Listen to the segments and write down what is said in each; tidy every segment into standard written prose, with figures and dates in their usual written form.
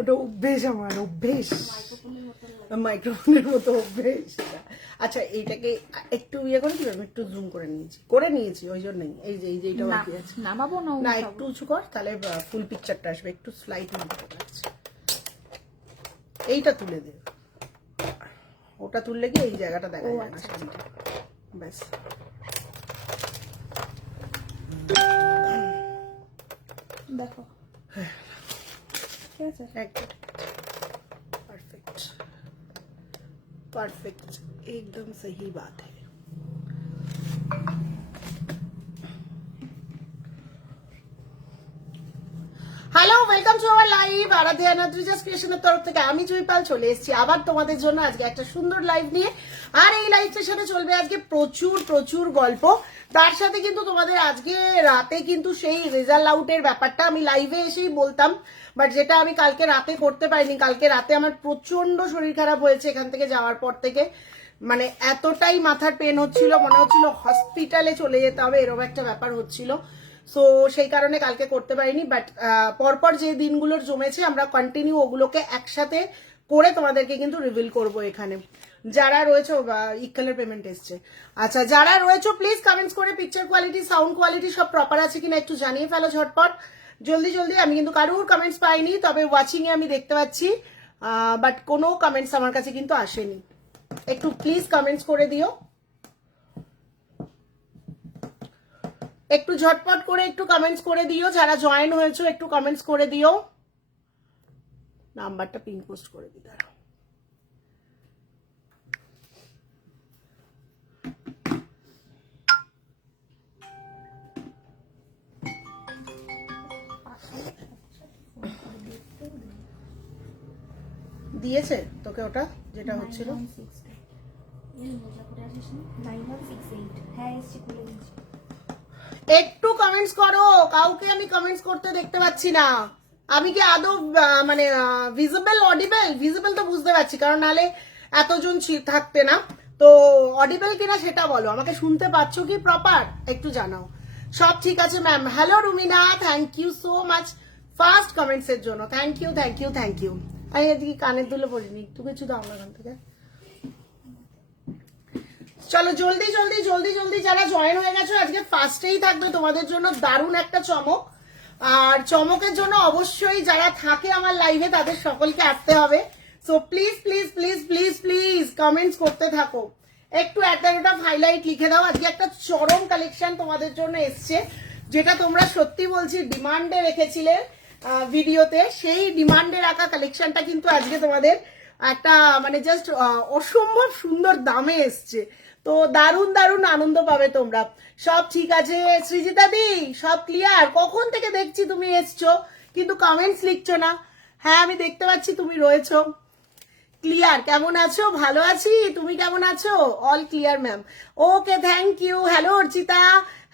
ওটা অভ্যেস, আমার অভ্যেস, মাইক্রোফোনের মতো অভ্যেস। আচ্ছা এইটাকে একটু ইয়ে করে দিলাম, একটু জুম করে নিয়েছি ওই জন্যই। এই যে এইটা বাকি আছে, নামাবো না একটু উঁচু কর, তাহলে ফুল পিকচারটা আসবে। একটু স্লাইড এইটা তুলে দে, ওটা তুললে কি এই জায়গাটা দেখা যায় না। ব্যাস দেখো, ঠিক আছে, একদম परफेक्ट परफेक्ट, एकदम सही बात है। Hello, welcome to our live. Aradhya নাদ্রিজাস ক্রিয়েশনের তরফ থেকে আমি জুইপাল চলে এসেছি আবার তোমাদের জন্য আজকে একটা সুন্দর লাইভ নিয়ে। আর এই লাইভটার সাথে চলবে আজকে প্রচুর প্রচুর গল্প। তার সাথে কিন্তু তোমাদের আজকে রাতে কিন্তু সেই রেজাল্ট আউটের ব্যাপারটা আমি লাইভে এসেই বলতাম, বাট যেটা আমি কালকে রাতে করতে পারিনি। কালকে রাতে আমার প্রচন্ড শরীর খারাপ হয়েছে এখান থেকে যাওয়ার পর থেকে, মানে এতটাই মাথার পেন হচ্ছিল, মনে হচ্ছিল হসপিটালে চলে যেতে হবে, এরকম একটা ব্যাপার হচ্ছিল। সো সেই কারণে কালকে করতে পারিনি। বাট পরপর যে দিনগুলোর জমেছে আমরা কন্টিনিউ ওগুলোকে একসাথে করে তোমাদেরকে কিন্তু রিভিল করব এখানে। যারা রয়েছে, ইক্কালের পেমেন্ট এসছে। আচ্ছা, যারা রয়েছে প্লিজ কমেন্টস করে পিকচার কোয়ালিটি, সাউন্ড কোয়ালিটি সব প্রপার আছে কিনা একটু জানিয়ে ফেলো ঝটপট, জলদি জলদি। আমি কিন্তু কারোর কমেন্টস পাইনি, তবে ওয়াচিং এ আমি দেখতে পাচ্ছি, বাট কোনো কমেন্টস আমার কাছে কিন্তু আসেনি। একটু প্লিজ কমেন্টস করে দিও, একটু ঝটপট করে একটু কমেন্টস করে দিও। যারা জয়েন হয়েছো একটু কমেন্টস করে দিও। নাম্বারটা পিন পোস্ট করে দিই, দাঁড়াও। দিয়েছে তোকে ওটা যেটা হচ্ছিল? একটু কমেন্টস করো, কাউকে আমি কমেন্টস করতে দেখতে পাচ্ছি না। আমি কি আদৌ মানে ভিজিবল, অডিবল? ভিজিবল তো বুঝতে পারছি, কারণ নালে এতজন থাকতে না। তো অডিবল কিনা সেটা বলো, আমাকে শুনতে পাচ্ছ কি প্রপার একটু জানাও। সব ঠিক আছে ma'am. Hello Rumina, thank you so much first comments এর জন্য। Thank you thank you thank you. আমি এদিকে কানের দুলে পড়িনি, একটু কিছু দাও না এখান থেকে। চলো জলদি জলদি জলদি জলদি যারা জয়েন হয়ে গেছো, আজকে ফার্স্টেই থাকবে তোমাদের জন্য দারুণ একটা চমক। আর চমকের জন্য অবশ্যই যারা থাকে আমার লাইভে তাদের সকলকে আসতে হবে। So please please please please please comments করতে থাকো। একটু একটা হাইলাইট লিখে দাও। আজকে একটা চরম কালেকশন তোমাদের জন্য এসছে, যেটা তোমরা সত্যি বলছি ডিমান্ডে রেখেছিলে ভিডিওতে। সেই ডিমান্ডে রাখা কালেকশনটা কিন্তু আজকে তোমাদের একটা মানে জাস্ট অসম্ভব সুন্দর দামে এসছে। তো দারুণ দারুণ আনন্দ পাবে তোমরা। সব ঠিক আছে সৃজিতা দি, সব ক্লিয়ার? কখন থেকে দেখছি তুমি এসছো কিন্তু কমেন্টস লিখছো না। হ্যাঁ আমি দেখতে পাচ্ছি তুমি রয়েছো। ক্লিয়ার? কেমন আছো? ভালো আছি, তুমি কেমন আছো? All clear ma'am. Okay thank you. Hello Archita,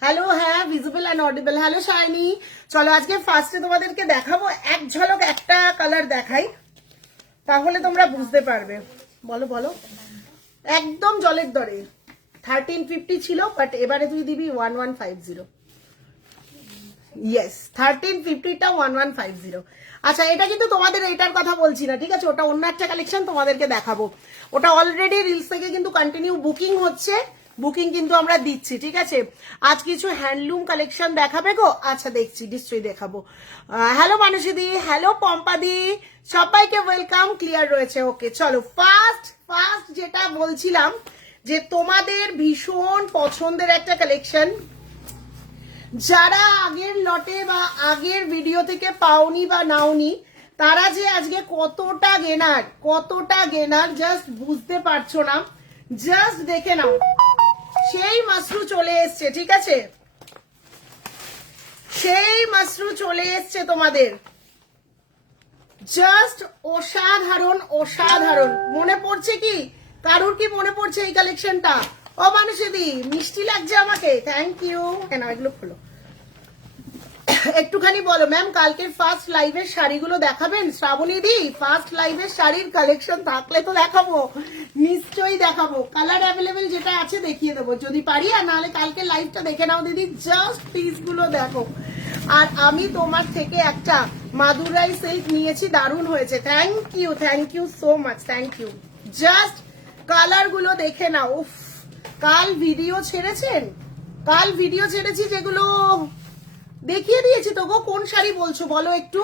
hello. হ্যাঁ visible and audible. Hello Shiny. চলো আজকে ফার্স্টে তোমাদেরকে দেখাবো, এক ঝলক একটা কালার দেখাই, তাহলে তোমরা বুঝতে পারবে। বলো বলো। একদম জলের দরে 1350 ছিল, বাট এবারে তুই দিবি 1150। ইয়েস 1350টা 1150। আচ্ছা এটা কিন্তু তোমাদের এইটার কথা বলছি না, ঠিক আছে? ওটা অন্য একটা কালেকশন তোমাদেরকে দেখাবো। ওটা অলরেডি রিলস থেকে কিন্তু কন্টিনিউ বুকিং হচ্ছে, বুকিং কিন্তু আমরা দিচ্ছি, ঠিক আছে? আজ কিছু হ্যান্ডলুম কালেকশন দেখাবে গো? আচ্ছা দেখছি, নিশ্চয়ই দেখাবো। হ্যালো মানুষদি, হ্যালো পম্পাদি, সবাইকে ওয়েলকাম। ক্লিয়ার রয়েছে? ওকে চলো ফার্স্ট ফার্স্ট যেটা বলছিলাম যে তোমাদের ভীষণ পছন্দের একটা কালেকশন, যারা আগের লটে বা আগের ভিডিও থেকে পাওনি বা নাওনি, তারা যে আজকে কতটা গেনার জাস্ট বুঝতে পারছো না। জাস্ট দেখে নাও, সেই মাশরু চলে এসছে, ঠিক আছে? সেই মাশরু চলে এসছে তোমাদের। জাস্ট অসাধারণ অসাধারণ। মনে পড়ছে কি কারুর? কি মনে পড়ছে এই কালেকশনটা? ও মানুষদি মিষ্টি লাগছে আমাকে, থ্যাংক ইউ। কেন এগুলো খোলো একটুখানি বলো। ম্যাম কালকের ফার্স্ট লাইভের শাড়িগুলো দেখাবেন? শ্রাবণী দি ফার্স্ট লাইভের শাড়ির কালেকশন থাকলে তো দেখাবো, নিশ্চয়ই দেখাবো। কালার অ্যাভেলেবেল যেটা আছে দেখিয়ে দেবো যদি পারি, আর নাহলে কালকে লাইভটা দেখে নাও দিদি। জাস্ট পিস গুলো দেখো, আর আমি তোমার থেকে একটা মাদুরাই সিল্ক নিয়েছি, দারুণ হয়েছে। Thank you so much, thank you. Just colour গুলো দেখে নাও। উফ, কাল ভিডিও ছেড়েছি যেগুলো দেখিয়ে দিয়েছি তো গো। কোন শাড়ি বলছো বলো একটু,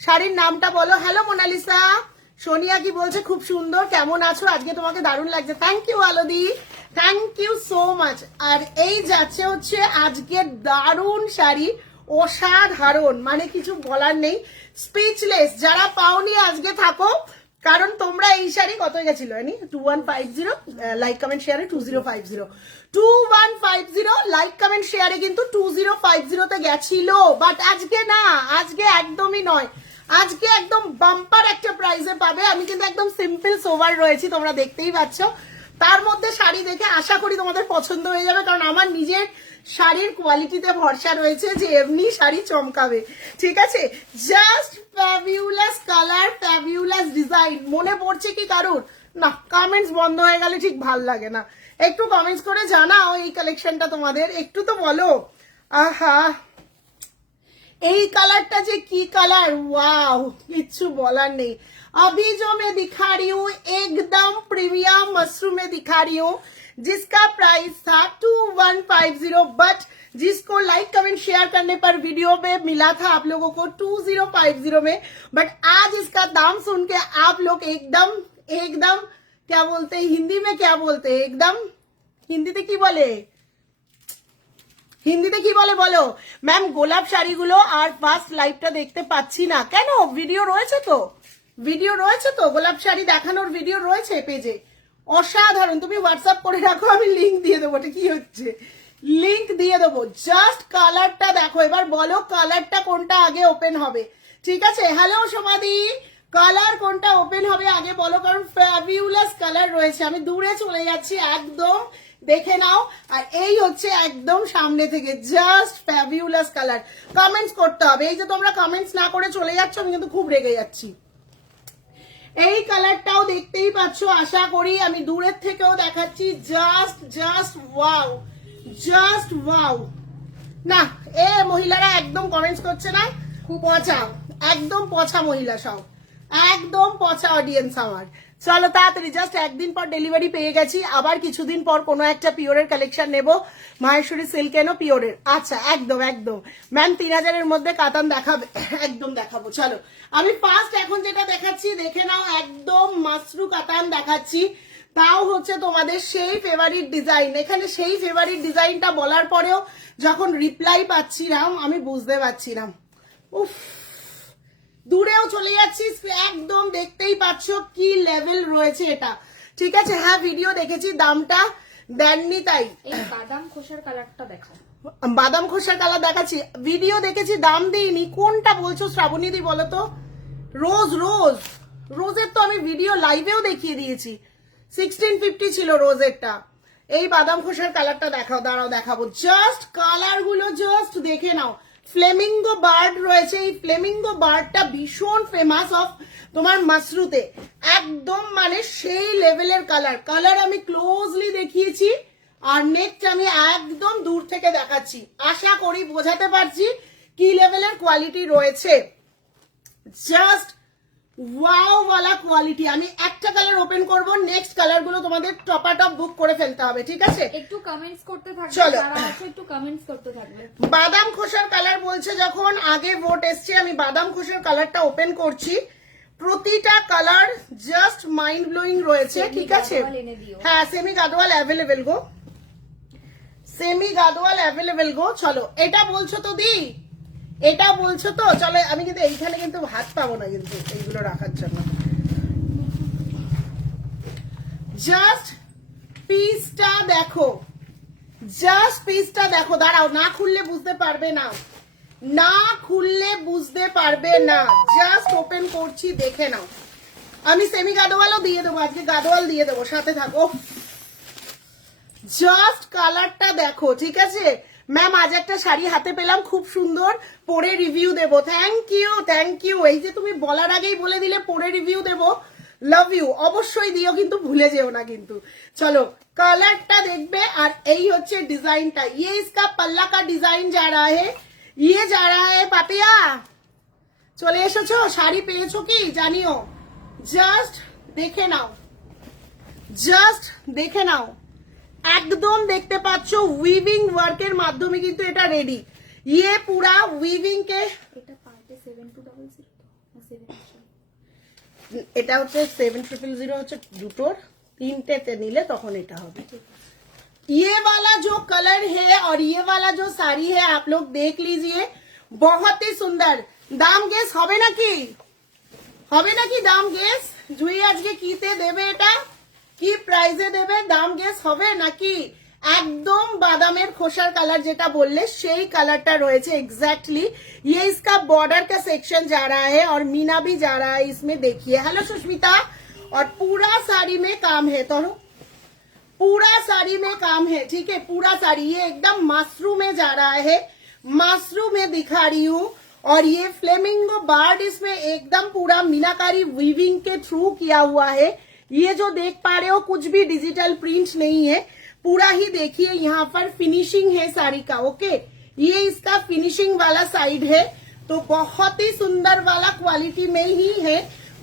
শাড়ির নামটা বলো। হ্যালো মোনালিসা, সোনিয়া কি বলছে খুব সুন্দর, কেমন আছো, আজকে তোমাকে দারুণ লাগছে। থ্যাংক ইউ আলোদি, থ্যাংক ইউ সো মাচ। আর এই যাচ্ছে হচ্ছে আজকের দারুণ শাড়ি, অসাধারণ, মানে কিছু বলার নেই, স্পিচলেস। যারা পাওনি আজকে থাকো, কারণ তোমরা এই শাড়ি কত গেছিল 2150 লাইক কমেন্ট শেয়ারে 2050 2150 লাইক কমেন্ট শেয়ারে কিন্তু 2050 তে গেছিল, বাট আজকে না, আজকে একদমই নয়, আজকে একদম বাম্পার একটা প্রাইজে পাবে। আমি কিন্তু একদম সিম্পল সোভার রয়েছি, তোমরা দেখতেই পাচ্ছ। তার মধ্যে শাড়ি দেখে আশা করি তোমাদের পছন্দ হয়ে যাবে, কারণ আমার নিজের শাড়ির কোয়ালিটিতে ভরসা রয়েছে যে এমনি শাড়ি চমকাবে, ঠিক আছে। Just fabulous colour, fabulous design. মনে পড়ছে কি কারুর? না, কমেন্টস বন্ধ হয়ে গেলে ঠিক ভাল লাগে না। একটু কমেন্টস করে জানাও এই কালেকশনটা তোমাদের, একটু তো বলো। আহা, এই কালারটা যে কি কালার, ওয়াও, কিচ্ছু বলার নেই। अभी जो मैं दिखा रही हूँ एकदम प्रीमियम मशरूम में दिखा रही हूँ, जिसका प्राइस था 2150, बट जिसको लाइक कमेंट शेयर करने पर वीडियो में मिला था आप लोगों को 2050 में, बट आज इसका दाम सुन के आप लोग एकदम क्या बोलते हैं हिंदी में, क्या बोलते हैं एकदम হিন্দিতে কি বলে, হিন্দিতে কি বলে বলো ম্যাম। গোলাপ শাড়িগুলো আর ফার্স্ট লাইভটা দেখতে পাচ্ছি না কেন? ভিডিও রয়েছে তো, গোলাপ শাড়ি দেখানোর ভিডিও রয়েছে পেজে, অসাধারণ। তুমি হোয়াটসঅ্যাপ করে রাখো, আমি লিংক দিয়ে দেবো। এটা কি হচ্ছে, লিংক দিয়ে দেবো। জাস্ট কালারটা দেখো, এবার বলো কালারটা কোনটা আগে ওপেন হবে, ঠিক আছে। হ্যালো সমাধি, কালার কোনটা ওপেন হবে আগে বলো, কারণ ফ্যাবিউলাস কালার রয়েছে। আমি দূরে চলে যাচ্ছি, একদম দেখে নাও। আর এই হচ্ছে একদম সামনে থেকে, জাস্ট ফ্যাবিউলাস কালার। কমেন্টস করতে হবে, এই যে তোমরা কমেন্টস না করে চলে যাচ্ছ, আমি কিন্তু খুব রেগে যাচ্ছি। এই কালারটাও দেখতেই পাচ্ছ আশা করি, আমি দূরের থেকেও দেখাচ্ছি। Just wow, just wow. না, এ মহিলারা একদম কমেন্টস করছে না, পচা, একদম পচা মহিলা সব, একদম পচা অডিয়েন্স আমার। চলো তাড়াতাড়ি, জাস্ট একদিন পর ডেলিভারি পেয়ে গেছি, আবার কিছুদিন পর কোনো একটা পিওরের কালেকশন নেব, মাহেশ্বরী সিল্ক এনো পিওরের। আচ্ছা, একদম ম্যাম 3000-এর মধ্যে কাতান দেখাবে, একদম দেখাবো। চলো আমি ফার্স্ট এখন যেটা দেখাচ্ছি দেখে নাও, একদম মাশরু কাতান দেখাচ্ছি, তাও হচ্ছে তোমাদের সেই ফেভারিট ডিজাইন। এখানে সেই ফেভারিট ডিজাইনটা বলার পরেও যখন রিপ্লাই পাচ্ছিলাম আমি বুঝতে পারছিলাম, উফ, দূরেও চলে যাচ্ছি, একদম দেখতেই পাচ্ছ কি লেভেল রয়েছে এটা, ঠিক আছে। হ্যাঁ ভিডিও দেখেছি, দামটা দেননি তাই। এই বাদাম খোসার কালারটা দেখো, বাদাম খোসার কালার দেখাচ্ছি, ভিডিও দেখেছি, দাম দিইনি। কোনটা বলছো শ্রাবণী দি বলো তো? রোজের তো আমি ভিডিও লাইভেও দেখিয়ে দিয়েছি, 1650 ছিল রোজেরটা। এই বাদাম খোসার কালারটা দেখাও, দাঁড়াও দেখাবো। জাস্ট কালার গুলো জাস্ট দেখে নাও। ফ্লেমিঙ্গো বার্ড রয়েছে, এই ফ্লেমিঙ্গো বার্ডটা ভীষণ ফেমাস অফ তোমার মাশরুতে, একদম মানে সেই লেভেলের কালার আমি ক্লোজলি দেখিয়েছি, আর নেক্সট আমি একদম দূর থেকে দেখাচ্ছি। আশা করি বোঝাতে পারছি কি লেভেলের কোয়ালিটি রয়েছে। জাস্ট ওয়াও ওয়ালা কোয়ালিটি। আমি একটা কালার ওপেন করব, নেক্সট কালার গুলো তোমাদের টপাটপ বুক করে ফেলতে হবে, ঠিক আছে। একটু কমেন্টস করতে থাকবে, চলো। যারা আছে একটু কমেন্টস করতে থাকবে। বাদাম খোসার কালার বলছে যখন, আগে ভোট এসছে, আমি বাদাম খোসার কালারটা ওপেন করছি। প্রতিটা কালার জাস্ট মাইন্ড ব্লোয়িং রয়েছে, ঠিক আছে। হ্যাঁ, সেমি গাদোয়াল অ্যাভেলেবেল গো, সেমি গাদোয়াল অ্যাভেলেবেল গো। চলো, এটা বলছো তো দি, এটা বলছো তো। চলো, আমি কিন্তু এইখানে কিন্তু হাত পাবো না কিন্তু এইগুলো রাখার জন্য। জাস্ট পিসটা দেখো, জাস্ট পিসটা দেখো। দাঁড়াও, না খুললে বুঝতে পারবে না, না খুললে বুঝতে পারবে না। জাস্ট ওপেন করছি, দেখে নাও। আমি সেমি গাদোয়ালও দিয়ে দেবো, আজকে গাদোয়াল দিয়ে দেবো, সাথে থাকো। জাস্ট কালারটা দেখো, ঠিক আছে ম্যাম। আজ একটা শাড়ি হাতে পেলাম, খুব সুন্দর, পরে রিভিউ দেবো। Thank you. এই যে তুমি বলার আগেই বলে দিলে পরে রিভিউ দেবো, লাভ ইউ। অবশ্যই দিও, কিন্তু ভুলে যেও না কিন্তু। চলো, কালারটা দেখবে, আর এই হচ্ছে ডিজাইনটা। ये इसका पल्ला का डिजाइन जा रहा है, ये जा रहा है পাপিয়া, চলে এসেছো? শাড়ি পেয়েছো কি জানিও। জাস্ট দেখে নাও, জাস্ট দেখে নাও, একদম দেখতে পাচ্ছ উইভিং ওয়ার্কের মাধ্যমে কিন্তু এটা রেডি। ये पूरा উইভিং কে, এটা পার্টে 7200 না 700? এটা হচ্ছে 7000 হচ্ছে দুটোর, তিনটেতে নিলে তখন এটা হবে। ये वाला जो कलर है और ये वाला जो साड़ी है आप लोग देख लीजिए, बहुत ही सुंदर। दाम गेस হবে নাকি? হবে নাকি দাম গেস? জুই আজকে কিতে দেবে এটা? কি প্রাইসে দেবে? দাম গেস হবে নাকি? একদম বাদামের খোসার কালার যেটা বললে সেই কালারটা রয়েছে एग्जैक्टली। ये इसका बॉर्डर का सेक्शन जा रहा है और मीना भी जा रहा है इसमें, देखिए। हेलो सुष्मिता। और पूरा साड़ी में काम है, तो पूरा साड़ी में काम है, ठीक है। पूरा साड़ी ये एकदम मासरू में जा रहा है, मासरू में दिखा रही हूँ। और ये फ्लेमिंगो बार्ड इसमें एकदम पूरा मीनाकारी वीविंग के थ्रू किया हुआ है। ये जो देख पा रहे हो कुछ भी डिजिटल प्रिंट नहीं है, पूरा ही देखिए यहाँ पर फिनिशिंग है साड़ी का। ओके, ये इसका फिनिशिंग वाला साइड है, तो बहुत ही सुंदर वाला क्वालिटी में ही है।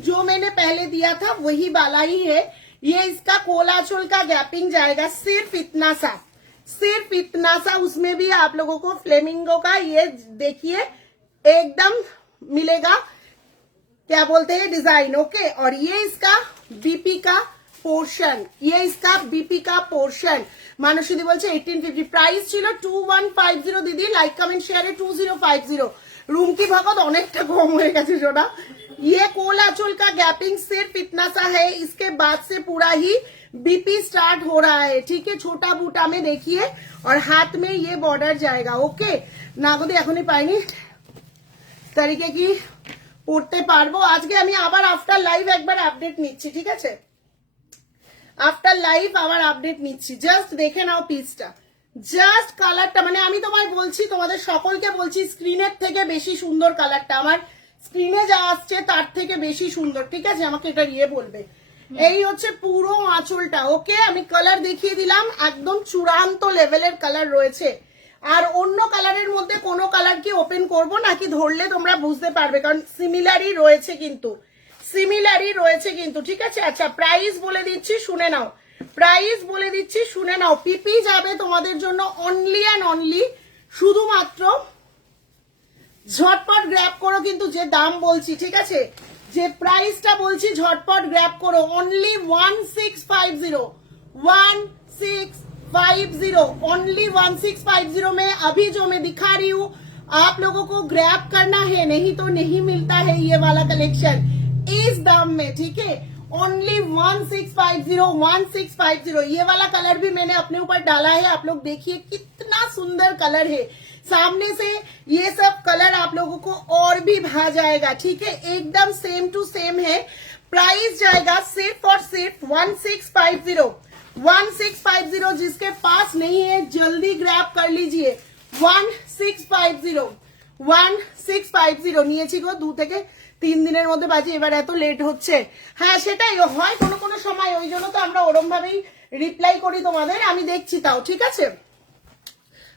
जो मैंने पहले दिया था वही वाला ही है। ये इसका कोलाचोल का गैपिंग जाएगा, सिर्फ इतना सा, सिर्फ इतना सा। उसमें भी आप लोगों को फ्लेमिंगो का ये देखिए एकदम मिलेगा, क्या बोलते हैं, डिजाइन। ओके, और ये इसका बीपी का पोर्शन, ये इसका बीपी का पोर्शन। मानुषी बोलছে 1850, प्राइस ছিল 2150। दीदी लाइक कमेंट शेयर 2050। रूम की भगत অনেকটা কম হয়ে গেছে সোনা। ये कोलाचोल का गैपिंग सिर्फ इतना सा है, इसके बाद से पूरा ही बीपी स्टार्ट हो रहा है, ठीक है। छोटा बूटा में देखिए, और हाथ में ये बॉर्डर जाएगा। ओके, নাগদে এখনই পাইনি তারিখে কি পড়তে পারবো। আজকে আমি আবার আফটার লাইভ একবার আপডেট নিচ্ছি, ঠিক আছে। আফটার লাইভ আবার আপডেট নিচ্ছি, জাস্ট দেখে নাও পিসটা, জাস্ট কালারটা। মানে আমি তোমায় বলছি, তোমাদের সকলকে বলছি, স্ক্রিনের থেকে বেশি সুন্দর কালারটা। আমার স্ক্রিনে যা আসছে তার থেকে বেশি সুন্দর, ঠিক আছে। আমাকে এটা ইয়ে বলবে। এই হচ্ছে পুরো আঁচলটা। ওকে, আমি কালার দেখিয়ে দিলাম, একদম চূড়ান্ত লেভেলের কালার রয়েছে। আর অন্য কালারের মধ্যে কোনো কালার কি ওপেন করব নাকি ধরলে তোমরা বুঝতে পারবে, কারণ সিমিলারই রয়েছে কিন্তু, সিমিলারই রয়েছে কিন্তু, ঠিক আছে। আচ্ছা, প্রাইস বলে দিচ্ছি শুনে নাও, প্রাইস বলে দিচ্ছি শুনে নাও। পিপি যাবে তোমাদের জন্য অনলি অ্যান্ড অনলি শুধুমাত্র, ঝটপট গ্র্যাব করো কিন্তু যে দাম বলছি, ঠিক আছে, যে প্রাইসটা বলছি ঝটপট গ্র্যাব করো। অনলি 1650, 1650, ओनली 1650 में अभी जो मैं दिखा रही हूँ आप लोगों को ग्रैब करना है, नहीं तो नहीं मिलता है ये वाला कलेक्शन इस दाम में, ठीक है। ओनली 1650, 1650। ये वाला कलर भी मैंने अपने ऊपर डाला है, आप लोग देखिए कितना सुंदर कलर है। सामने से ये सब कलर आप लोगों को और भी भा जाएगा, ठीक है। एकदम सेम टू सेम है। प्राइस जाएगा सिर्फ और सिर्फ 1650, 1650। जिसके पास नहीं है जल्दी ग्रैब कर लीजिए। 1650, 1650 নিয়েছি গো 2 থেকে 3 দিনের মধ্যে বাজে, এবার এত লেট হচ্ছে। হ্যাঁ সেটাই হয় কোনো কোনো সময়, ওই জন্য তো আমরা ওরম ভাবেই রিপ্লাই করি তোমাদের। আমি দেখছি তাও, ঠিক আছে,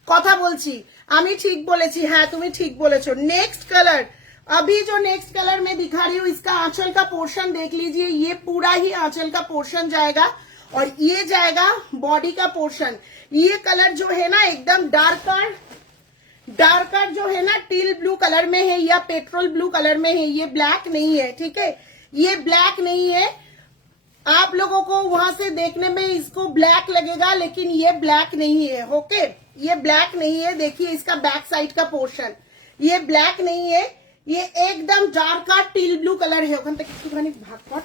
কথা বলছি, আমি ঠিক বলেছি। হ্যাঁ তুমি ঠিক বলেছো। नेक्स्ट कलर, अभी जो नेक्स्ट कलर मैं दिखा रही हूँ इसका आंचल का पोर्शन देख लीजिए। ये पूरा ही आंचल का पोर्शन जाएगा और ये जाएगा बॉडी का पोर्शन। ये कलर जो है ना एकदम डार्कर जो है ना टील ब्लू कलर में है या पेट्रोल ब्लू कलर में है, ये ब्लैक नहीं है, ठीक है। ये ब्लैक नहीं है, आप लोगों को वहां से देखने में इसको ब्लैक लगेगा, लेकिन ये ब्लैक नहीं है। ओके, ये ब्लैक नहीं है। देखिए इसका बैक साइड का पोर्शन, ये ब्लैक नहीं है, ये एकदम डार्कर टील ब्लू कलर है। ওখান থেকে একটুখানি ভাগ কর।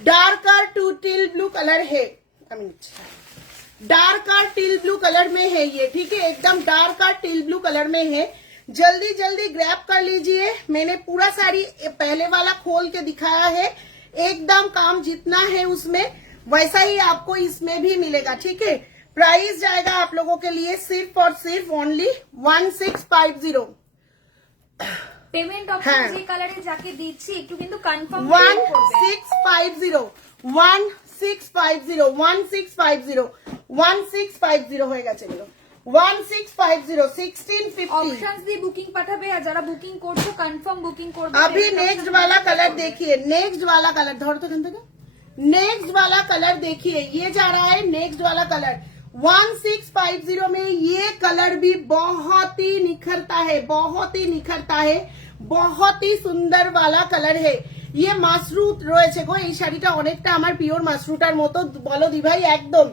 Darker to teal blue colour है, डार्कर टील ब्लू कलर में है ये, ठीक है। एकदम डार्कर टील ब्लू कलर में है। जल्दी जल्दी ग्रैब कर लीजिए। मैंने पूरा साड़ी पहले वाला खोल के दिखाया है, एकदम काम जितना है उसमें वैसा ही आपको इसमें भी मिलेगा, ठीक है। प्राइस जाएगा आप लोगों के लिए सिर्फ और सिर्फ ओनली 1650। পেমেন্ট অপশন যে কালারে যাকে দিচ্ছি একটু কিন্তু কনফার্ম 1650, 1650, 1650, 1650 হয়ে গেছে এগুলো। 1650 1650 ऑप्शंस দিয়ে বুকিং পাঠাবে আর যারা বুকিং করছো কনফার্ম বুকিং করবে अभी नेक्स्ट वाला कलर देखिए, नेक्स्ट वाला कलर धरो तो कहते नेक्स्ट वाला कलर देखिए, ये जा रहा है नेक्स्ट वाला कलर 1650 में। ये कलर भी बहुत ही निखरता है, बहुत ही निखरता है, बहुत ही সুন্দর वाला कलर है। ये মাশরু রয়েছে গো, এই শাড়িটা অনেকটা আমার পিওর মাশরুটার মতো, বলো দি ভাই একদম।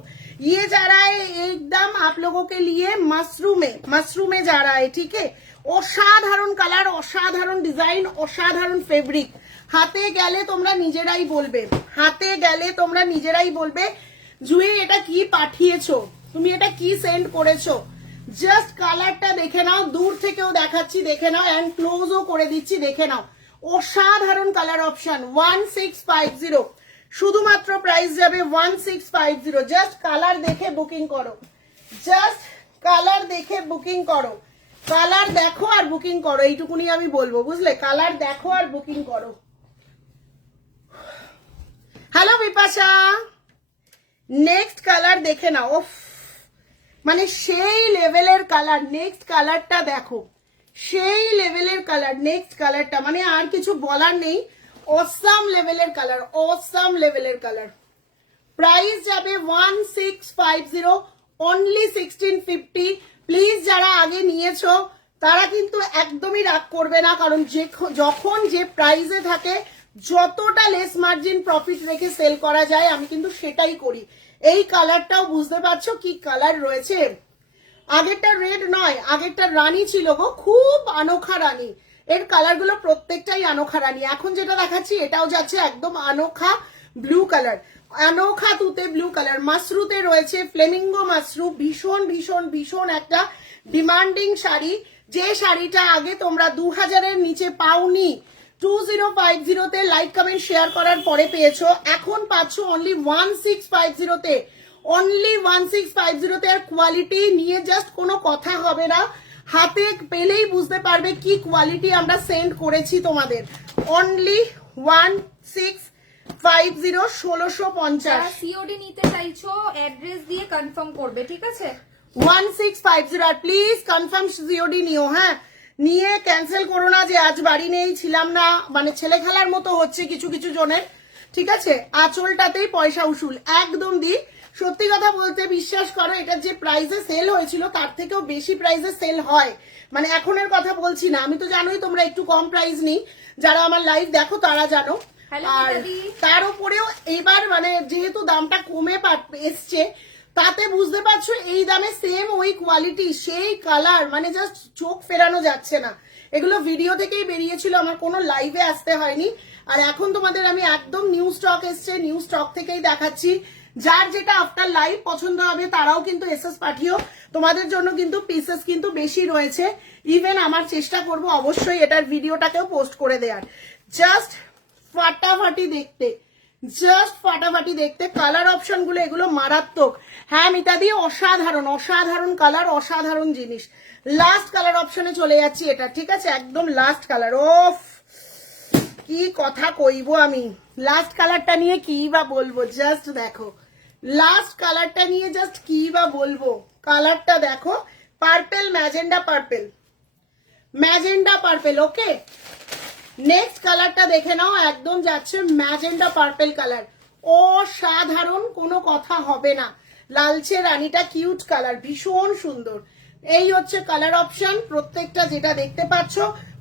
ये जा रहा है एकदम आप लोगों के लिए मशरूम में जा रहा है, ठीक है। অসাধারণ কালার, অসাধারণ ডিজাইন, অসাধারণ ফেব্রিক। হাতে গেলে তোমরা নিজেরাই বলবে, হাতে গেলে তোমরা নিজেরাই বলবে জুই এটা কি পাঠিয়েছো, তুমি এটা কি সেন্ড করেছো। জাস্ট কালারটা দেখে নাও, দূর থেকেও দেখাচ্ছি দেখে নাও, এন্ড ক্লোজও করে দিচ্ছি দেখে নাও। অসাধারণ কালার অপশন 1650, শুধুমাত্র প্রাইস যাবে 1650। জাস্ট কালার দেখে বুকিং করো, জাস্ট কালার দেখে বুকিং করো, কালার দেখো আর বুকিং করো, এইটুকুনি আমি বলবো বুঝলে, কালার দেখো আর বুকিং করো। হ্যালো বিপাশা, নেক্সট কালার দেখে নাও, ওফ মানে সেই লেভেলের কালার। নেক্সট কালারটা দেখো, সেই লেভেলের কালার, নেক্সট কালারটা মানে আর কিছু বলার নেই, অসাম লেভেলের কালার, অসাম লেভেলের কালার। প্রাইস যাবে 1650, অনলি 1650। প্লিজ যারা আগে নিয়েছো তারা কিন্তু একদমই রাগ করবে না, কারণ যখন যে প্রাইসে থাকে যতটা লেস মার্জিন প্রফিট রেখে সেল করা যায় আমি কিন্তু সেটাই করি। এই কালারটাও বুঝতে পারছো কি কালার রয়েছে, আগেরটা রেড নয়, আগেরটা রানী ছিল গো, খুব আনোখা রানী। এর কালার গুলো প্রত্যেকটাই আনোখা রানী। এখন যেটা দেখাচ্ছি এটাও যাচ্ছে একদম আনোখা ব্লু কালার, আনোখা তুতে ব্লু কালার। মাশরুতে রয়েছে ফ্লেমিঙ্গো মাশরু, ভীষণ ভীষণ ভীষণ একটা ডিমান্ডিং শাড়ি, যে শাড়িটা আগে তোমরা 2000 এর নিচে পাওনি, 2050 তে লাইক কমেন্ট শেয়ার করার পরে পেয়েছো, এখন পাচ্ছ অনলি 1650 তে, অনলি 1650 তে। আর কোয়ালিটি নিয়ে জাস্ট কোনো কথা হবে না, হাতে পেলেই বুঝতে পারবে কি কোয়ালিটি আমরা সেন্ড করেছি তোমাদের। অনলি 1650, 1650। যারা সিওডি নিতে চাইছো অ্যাড্রেস দিয়ে কনফার্ম করবে, ঠিক আছে। 1650 আর প্লিজ কনফার্ম সিওডি নিও, হ্যাঁ নিয়ে ক্যান্সেল করো না যে আজ বাড়ি নেই, ছিলাম না, মানে ছেলে খেলার মতো হচ্ছে কিছু কিছু জনের, ঠিক আছে। আঁচলটাতেই পয়সা উসুল একদম দি। সত্যি কথা বলতে বিশ্বাস করো, এটা যে প্রাইসে সেল হয়েছিল তার থেকেও বেশি প্রাইসে সেল হয়, মানে এখনের কথা বলছি না, আমি তো জানোই তোমরা একটু কম প্রাইস নিই, যারা আমার লাইভ দেখো তারা জানো। আর তার উপরেও এবার মানে যেহেতু দামটা কমে এসছে, তাতে বুঝতে পারছো এই দামে সেম ওই কোয়ালিটি সেই কালার, মানে জাস্ট চোখ ফেরানো যাচ্ছে না। এগুলো ভিডিও থেকেই বেরিয়েছিল, আমার কোনো লাইভে আসতে হয়নি। আর এখন তোমাদের আমি একদম নিউ স্টক এসছে, নিউ স্টক থেকেই দেখাচ্ছি। যার যেটা আফটার লাইভ পছন্দ হবে তারাও কিন্তু এসএস পাঠিও, তোমাদের জন্য কিন্তু পিসেস কিন্তু বেশি রয়েছে। ইভেন আমার চেষ্টা করব অবশ্যই এটার ভিডিওটাকেও পোস্ট করে দেওয়ার। জাস্ট ফাটাফাটি দেখতে, জাস্ট ফাটাফাটি দেখতে। কালার অপশন গুলো এগুলো মারাত্মক। হ্যাঁ মিতা দিয়ে অসাধারণ, অসাধারণ কালার, অসাধারণ জিনিস। লাস্ট কালার অপশনে চলে যাচ্ছি এটা, ঠিক আছে, একদম লাস্ট কালার। ওফ কি কথা কইবো আমি, লাস্ট কালারটা নিয়ে কি বা বলবো, জাস্ট দেখো লাস্ট কালারটা নিয়ে জাস্ট কি বা বলবো। কালারটা দেখো, purple, magenta purple, magenta purple. Okay next কালারটা দেখে নাও, একদম যাচ্ছে ম্যাজেন্ডা পার্পেল কালার, অসাধারণ, কোনো কথা হবে না। লালচে রানীটা কিউট কালার, ভীষণ সুন্দর। এই হচ্ছে কালার অপশন প্রত্যেকটা, যেটা দেখতে পাচ্ছ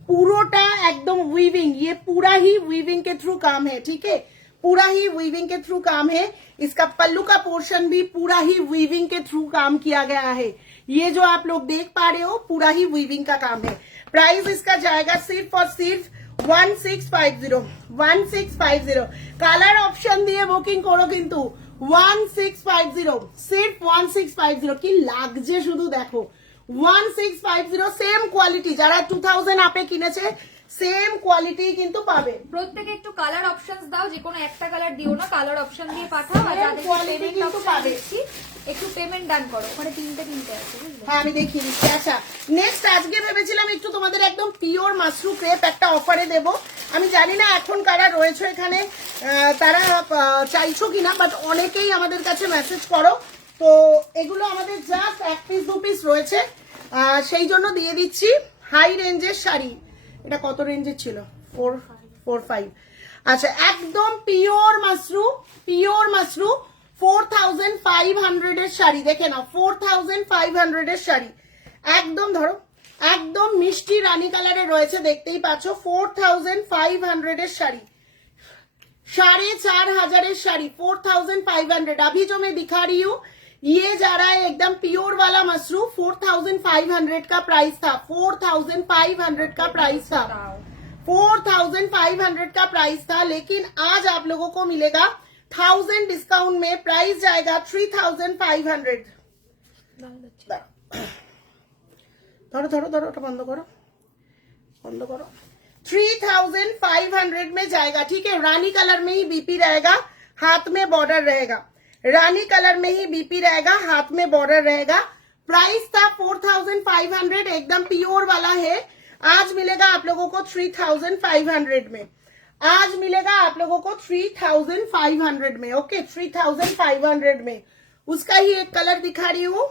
পুরোটা একদম वीविंग, ये पूरा ही वीविंग के थ्रू काम है, ठीक है, पूरा ही वीविंग के थ्रू काम है। इसका पल्लू का पोर्शन भी पूरा ही वीविंग के थ्रू काम किया गया है। ये जो आप लोग देख पा रहे हो पूरा ही वीविंग का काम है। प्राइस इसका जाएगा सिर्फ और सिर्फ 1650, 1650। কালার অপশন দিয়ে বুকিং করো কিন্তু 1650, সির্ফ 1650। কি লাগছে শুধু দেখো, 1650 সেম কোয়ালিটি, যারা 2000 আপে কিনেছে সেম কোয়ালিটি কিন্তু পাবে। প্রত্যেকে একটু কালার অপশনস দাও, যে কোনো একটা কালার দিও না, কালার অপশন দিয়ে পাঠাও। আর যাদের পেমেন্ট অপশন দিচ্ছি একটু পেমেন্ট ডান করো, ওখানে তিনটে আছে বুঝলে। হ্যাঁ আমি দেখিয়ে দিচ্ছি। আচ্ছা নেক্সট আজকে ভেবেছিলাম একটু তোমাদের একদম পিওর মাশরু ক্রেপ একটা অফারে দেব। আমি জানি না এখন কারা রয়েছে এখানে, তারা চাইছো কিনা, বাট অনেকেই আমাদের কাছে মেসেজ করো তো এগুলো আমাদের জাস্ট 1 পিস 2 পিস রয়েছে, সেই জন্য দিয়ে দিচ্ছি। হাই রেঞ্জের শাড়ি, এটা কত রেঞ্জের ছিল? 4-5। আচ্ছা, একদম পিওর মাশরুম, পিওর মাশরুম 4500 এর শাড়ি, দেখে নাও 4500 এর শাড়ি, একদম ধরো একদম মিষ্টি রানী কালারে রয়েছে, দেখতেই পাচ্ছ 4500 এর শাড়ি, 4500 শাड़ी 4500। अभी जो मैं दिखा रही हूँ ये जा रहा है एकदम प्योर वाला मशरूम, 4500 का प्राइस था, 4500 का प्राइस था, 4500 का प्राइस था। लेकिन आज आप लोगों को मिलेगा 1000 डिस्काउंट में, प्राइस जाएगा 3500। धरो धरो धरो, बंद करो बंद करो, 3500 में जाएगा, ठीक है। रानी कलर में ही बीपी रहेगा, हाथ में बॉर्डर रहेगा, रानी कलर में ही बीपी रहेगा, हाथ में बॉर्डर रहेगा। प्राइस था 4500, एकदम प्योर वाला है। आज मिलेगा आप लोगों को 3500 में, आज मिलेगा आप लोगों को 3500 में, ओके 3500 में। उसका ही एक कलर दिखा रही हूँ,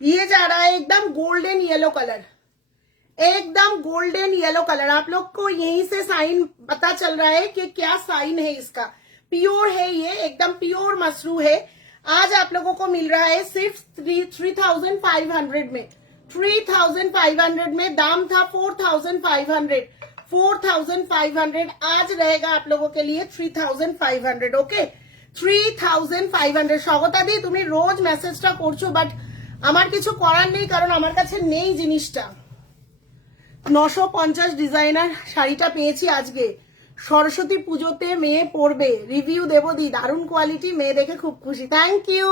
ये जा रहा है एकदम गोल्डन येलो कलर, एकदम गोल्डन येलो कलर। आप लोग को यहीं से साइन पता चल रहा है कि क्या साइन है इसका, प्योर है ये, एकदम प्योर मशरू है। आज आप लोगों को मिल रहा है सिर्फ 3500 में, 3500 में। दाम था 4500, आज रहेगा आप लोगों के लिए 3500, ओके 3500। স্বাগতা দি, তুমি রোজ মেসেজটা করছো, বাট আমার কিছু করার নেই, কারণ আমার কাছে নেই জিনিসটা। 950 ডিজাইনার শাড়িটা পেয়েছি আজকে, সরস্বতী পুজোতে মেয়ে পরবে, রিভিউ দেবো দি, দারুণ কোয়ালিটি, মেয়ে দেখে খুব খুশি। Thank you.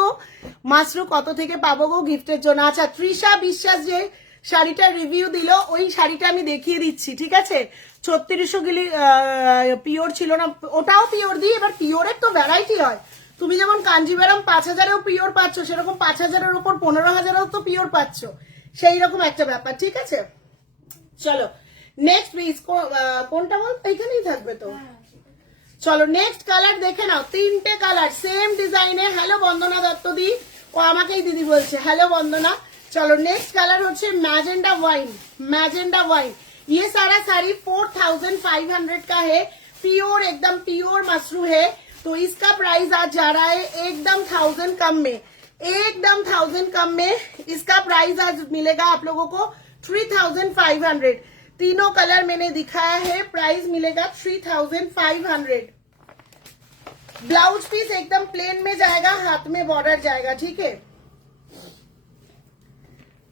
মাশরু কত থেকে পাবো গো গিফটের জন্য? আচ্ছা, তৃষা বিশ্বাস যে শাড়িটার রিভিউ দিল, ওই শাড়িটা আমি দেখিয়ে দিচ্ছি, ঠিক আছে। 3600 গিলি পিওর ছিল না, ওটাও পিওর দিই। এবার পিওরের তো ভ্যারাইটি হয়, তুমি যেমন কাঞ্জিভারাম 5000এও পিওর পাচ্ছ, সেরকম 5000-এর উপর 15000-এও তো পিওর পাচ্ছ, সেই রকম একটা ব্যাপার, ঠিক আছে। চলো নেক্সট প্লিজ, কোনটা বল, এখানেই থাকবে তো। চলো নেক্সট কালার দেখে নাও, 3টে কালার সেম ডিজাইনে। হ্যালো বন্দনা দত্ত দি, ও আমাকেই দিদি বলছে, হ্যালো বন্দনা। चलो नेक्स्ट कलर होच्छे मैजेंडा वाइन, मैजेंडा वाइन। ये सारा साड़ी 4500 का है, प्योर एकदम प्योर मशरू है। तो इसका प्राइस आज जा रहा है एकदम 1000 कम में, एकदम 1000 कम में इसका प्राइस आज मिलेगा आप लोगों को 3500। तीनों कलर मैंने दिखाया है, प्राइस मिलेगा 3500। ब्लाउज पीस एकदम प्लेन में जाएगा, हाथ में बॉर्डर जाएगा, ठीक है।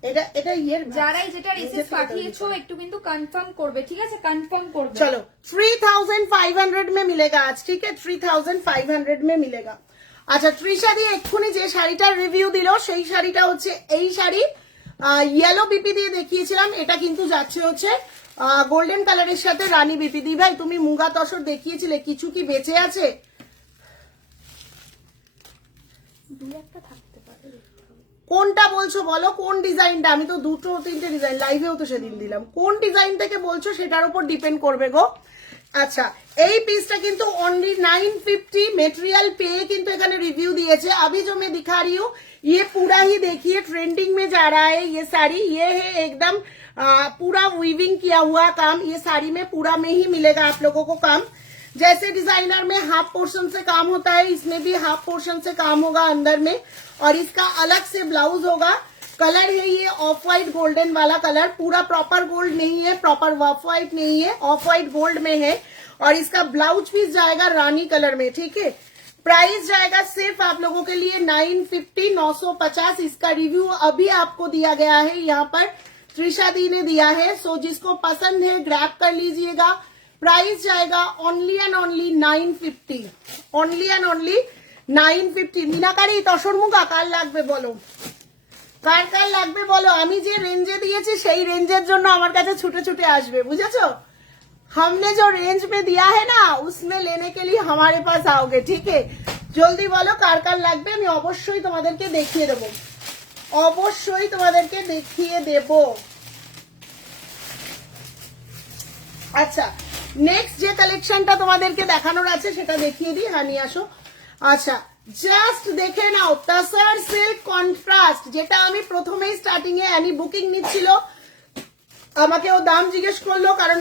এটা এটা ইয়ের যারাই যেটা রিসিভ পাঠিয়েছো একটু কিন্তু কনফার্ম করবে, ঠিক আছে, কনফার্ম করবে। চলো 3500 में मिलेगा आज, ठीक है 3500 में मिलेगा। আচ্ছা, তৃষা দিয়ে এক্ষুনি যে শাড়িটার রিভিউ দিল, সেই শাড়িটা হচ্ছে এই শাড়ি, ইয়েলো বিপি দিয়ে দেখিয়েছিলাম, এটা কিন্তু যাচ্ছে হচ্ছে গোল্ডেন কালারের সাথে রানী বিপি। দি ভাই, তুমি মুগা তসর দেখিয়েছিলে, কিছু কি বেঁচে আছে? দুই একটা থাকতে পারে, কোনটা বলছো বলো, কোন ডিজাইনটা? আমি তো 2-3টে ডিজাইন লাইভেও তো সেদিন দিলাম, কোন ডিজাইন থেকে বলছো সেটার উপর ডিপেন্ড করবে গো। আচ্ছা, এই পিসটা কিন্তু অনলি 950 মেটেরিয়াল পেয়ে কিন্তু এখানে রিভিউ দিয়েছে। अभी जो मैं दिखा रही हूँ ये पूरा ही देखिए ट्रेंडिंग में जा रहा है। ये साड़ी ये है एकदम पूरा वीविंग किया हुआ काम, ये साड़ी में पूरा में ही मिलेगा आप लोगों को काम। जैसे डिजाइनर में हाफ पोर्शन से काम होता है, इसमें भी हाफ पोर्शन से काम होगा अंदर में, और इसका अलग से ब्लाउज होगा। कलर है ये ऑफ व्हाइट गोल्डन वाला कलर, पूरा प्रॉपर गोल्ड नहीं है, प्रॉपर ऑफ व्हाइट नहीं है, ऑफ व्हाइट गोल्ड में है। और इसका ब्लाउज पीस जाएगा रानी कलर में, ठीक है। प्राइस जाएगा सिर्फ आप लोगों के लिए 950, 950। इसका रिव्यू अभी आपको दिया गया है, यहाँ पर त्रिशा दी ने दिया है। सो जिसको पसंद है ग्रैब कर लीजिएगा। प्राइस जाएगा only and only 950, only and only 950। मीनाकारी तसर मुगा কার লাগবে বলো, কার কার লাগবে বলো। আমি যে রেঞ্জে দিয়েছি সেই রেঞ্জের জন্য আমার কাছে ছুটে ছুটে আসবে, বুঝেছো। हमने जो रेंज में दिया है ना उसमें लेने के लिए हमारे पास आओगे, ठीक है। জলদি বলো কার কার লাগবে, আমি অবশ্যই তোমাদেরকে দেখিয়ে দেব, অবশ্যই তোমাদেরকে দেখিয়ে দেব। আচ্ছা, নেক্সট যে কালেকশনটা তোমাদেরকে দেখানোর আছে সেটা দেখিয়ে দিই। হ্যাঁ নিয়ে আসো। আচ্ছা, জাস্ট দেখে নাও তাসার সিল্ক কন্ট্রাস্ট, যেটা আমি প্রথমেই স্টার্টিং এ অ্যানি বুকিং নিচ্ছিল, আমাকে ও দাম জিজ্ঞেস করলো, কারণ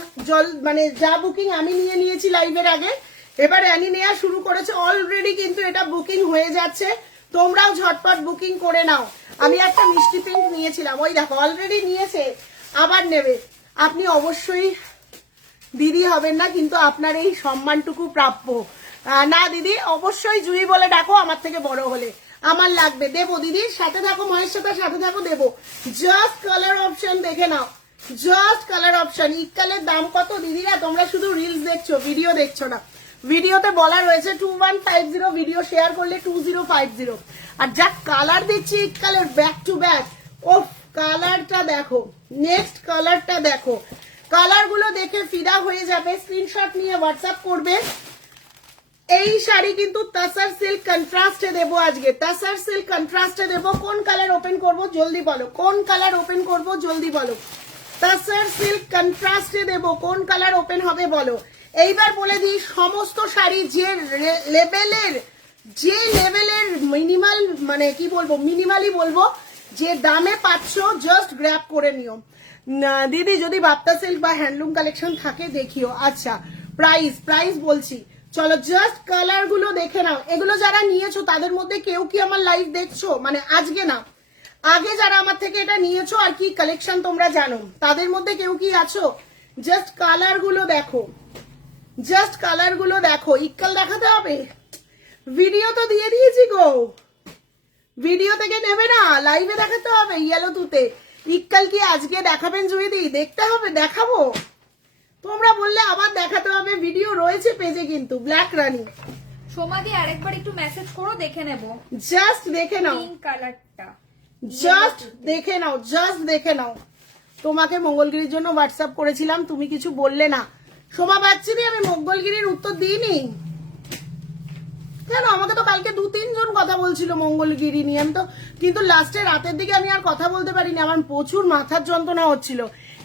মানে যা বুকিং আমি নিয়ে নিয়েছি লাইভের আগে, এবার অ্যানি নেওয়া শুরু করেছে অলরেডি, কিন্তু এটা বুকিং হয়ে যাচ্ছে, তোমরাও ঝটপট বুকিং করে নাও। আমি একটা মিষ্টি পিঙ্ক নিয়েছিলাম, ওই দেখো অলরেডি নিয়েছে, আবার নেবে। আপনি অবশ্যই দিদি হবেন না, কিন্তু আপনার এই সম্মানটুকু প্রাপ্য। না দিদি, অবশ্যই জুই বলে ডাকো, আমার থেকে বড় হলে আমার লাগবে, দেবো দিদি, সাথে থাকো, মহেশ সাথে থাকো, দেবো। জাস্ট কালার অপশন দেখে নাও, জাস্ট কালার অপশন। ইক্কালের দাম কত দিদিরা? তোমরা শুধু রিলস দেখছো, ভিডিও দেখছো না। ভিডিওতে বলা রয়েছে 2150, ভিডিও শেয়ার করলে 2050। আর যা কালার দিচ্ছি ইক্কালের ব্যাক টু ব্যাক, ও কালারটা দেখো, নেক্সট কালারটা দেখো, কালার গুলো দেখে ফিদা হয়ে যাবে। স্ক্রিনশট নিয়ে হোয়াটসঅ্যাপ করবে। এই শাড়ি কিন্তু তাসার সিল্ক কন্ট্রাস্টে দেবো আজকে, তাসার সিল্ক কন্ট্রাস্টে দেবো। কোন কালার ওপেন করবো জলদি বলো, কোন কালার ওপেন করবো জলদি বলো। তাসার সিল্ক কন্ট্রাস্টে দেবো, কোন কালার ওপেন হবে বলো। এইবার বলে দিই, সমস্ত শাড়ি যে লেভেলের মিনিমাল, মানে কি বলবো, মিনিমালি বলবো, যে দামে পাচ্ছ জাস্ট গ্র্যাব করে নিও। দিদি যদি বাপ্তা সিল্ক বা হ্যান্ডলুম কালেকশন থাকে দেখিও। আচ্ছা, প্রাইস বলছি, চলো জাস্ট কালার গুলো দেখে নাও। এগুলো যারা নিয়েছো তাদের মধ্যে কেউ কি আমার লাইভ দেখছো, মানে আজকে না, আগে যারা আমার থেকে এটা নিয়েছো আর কি কালেকশন তোমরা জানো, তাদের মধ্যে কেউ কি আছো? জাস্ট কালার গুলো দেখো, জাস্ট কালার গুলো দেখো। ইক্কাল দেখাতে হবে? ভিডিও তো দিয়ে দিয়েছি গো, ভিডিও থেকে নেবে না, লাইভে দেখাতে হবে। ইয়েলো তুতে ইক্কাল কি আজকে দেখাবেন জুইদি? দেখতে হবে, দেখাবো। তোমরা বললে আবার দেখাতে হবে, ভিডিও রয়েছে পেজে কিন্তু। ব্ল্যাক রানী সোমাদি আরেকবার একটু মেসেজ করো, দেখে নেব। জাস্ট দেখে নাও, পিঙ্ক কালারটা জাস্ট দেখে নাও, জাস্ট দেখে নাও। তোমাকে মঙ্গলগিরির জন্য হোয়াটসঅ্যাপ করেছিলাম, তুমি কিছু বললে না। সোমা পাচ্ছি, আমি মঙ্গলগিরির উত্তর দিইনি কেন? আমাকে তো কালকে 2-3 জন কথা বলছিল মঙ্গলগিরি নিয়ে, আমি তো, কিন্তু লাস্টে রাতের দিকে আমি আর কথা বলতে পারিনি, আমার প্রচুর মাথার যন্ত্রণা হচ্ছিল।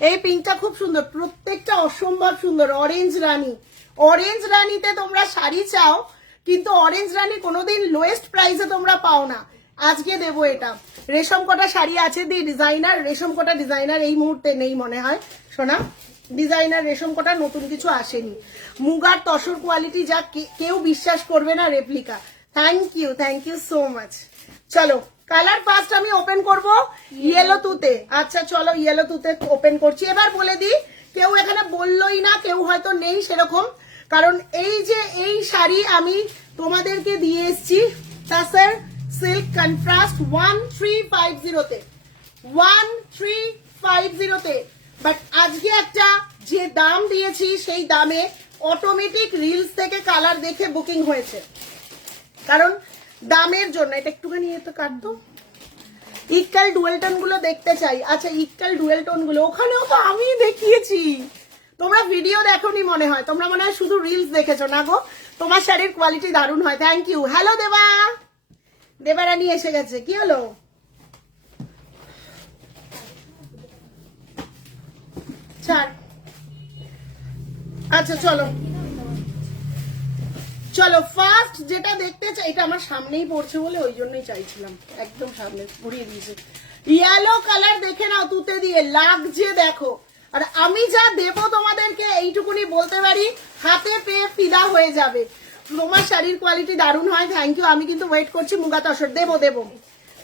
এই পিঙ্কটা খুব সুন্দর, প্রত্যেকটা অসম্ভব সুন্দর। অরেঞ্জ রানী, অরেঞ্জ রানীতে তোমরা শাড়ি চাও, কিন্তু অরেঞ্জ রানী কোনোদিন লোয়েস্ট প্রাইসে তোমরা পাও না। আজকে দেবো এটা। রেশম কটা শাড়ি আছে দি ডিজাইনার, রেশম কটা ডিজাইনার এই মুহূর্তে নেই মনে হয় সোনা, ডিজাইনার রেশম কটা নতুন কিছু আসেনি। মুগার তসর কোয়ালিটি যা কেউ বিশ্বাস করবে না, replica. Thank you so much. চলো কালার ফার্স্ট আমি ওপেন করব ইয়েলো তুতে। আচ্ছা চলো ইয়েলো তুতে ওপেন করছি। এবার বলে দিই, কেউ এখানে বললোই না, কেউ হয়তো নেই সেরকম, কারণ এই যে এই শাড়ি আমি তোমাদেরকে দিয়ে এসছি তাসার সিল্ক কন্ট্রাস্ট 1350-তে, 1350-তে। বাট আজকে একটা যে দাম দিয়েছি সেই দামে অটোমেটিক রিলস থেকে কালার দেখে বুকিং হয়েছে, কারণ দামের জন্য। এটা একটুখানি তো কাটতো। ইক্কাল ডুয়েল টোন গুলো দেখতে চাই। আচ্ছা ইক্কাল ডুয়েল টোন গুলো ওখানেও তো আমি দেখিয়েছি, তোমরা ভিডিও দেখোনি মনে হয়, তোমরা মনে হয় শুধু রিলস দেখেছো না গো। তোমার শাড়ির কোয়ালিটি দারুণ হয়। Thank you. হ্যালো দেবা, দেবারানী এসে গেছে। কি হলো? আচ্ছা চলো চলো ফার্স্ট যেটা দেখতে চাই, এটা আমার সামনেই পড়ছে বলে ওই জন্যই চাইছিলাম, একদম সামনে ঘুরিয়ে দিয়েছে। ইয়েলো কালার দেখে নাও, তুতে দিয়ে লাগছে দেখো। আর আমি যা দেবো তোমাদেরকে এইটুকুনি বলতে পারি, হাতে পেয়ে ফিদা হয়ে যাবে। তোমার শাড়ির কোয়ালিটি দারুণ হয়। Thank you. আমি কিন্তু ওয়েট করছি মুগা তসর দেবো,